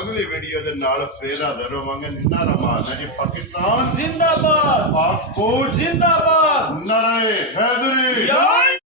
ਅਗਲੀ ਵੀਡੀਓ ਦੇ ਨਾਲ ਫੇਰ ਹਾਜ਼ਰ ਹੋਵਾਂਗੇ ਨਾਰਾ ਮਾਰਨਾ ਜੀ ਪਾਕਿਸਤਾਨ ਜ਼ਿੰਦਾਬਾਦ ਪਾਕ ਫੌਜ ਜ਼ਿੰਦਾਬਾਦ ਨਾਰੇ ਹੈਦਰੀ ਯਾ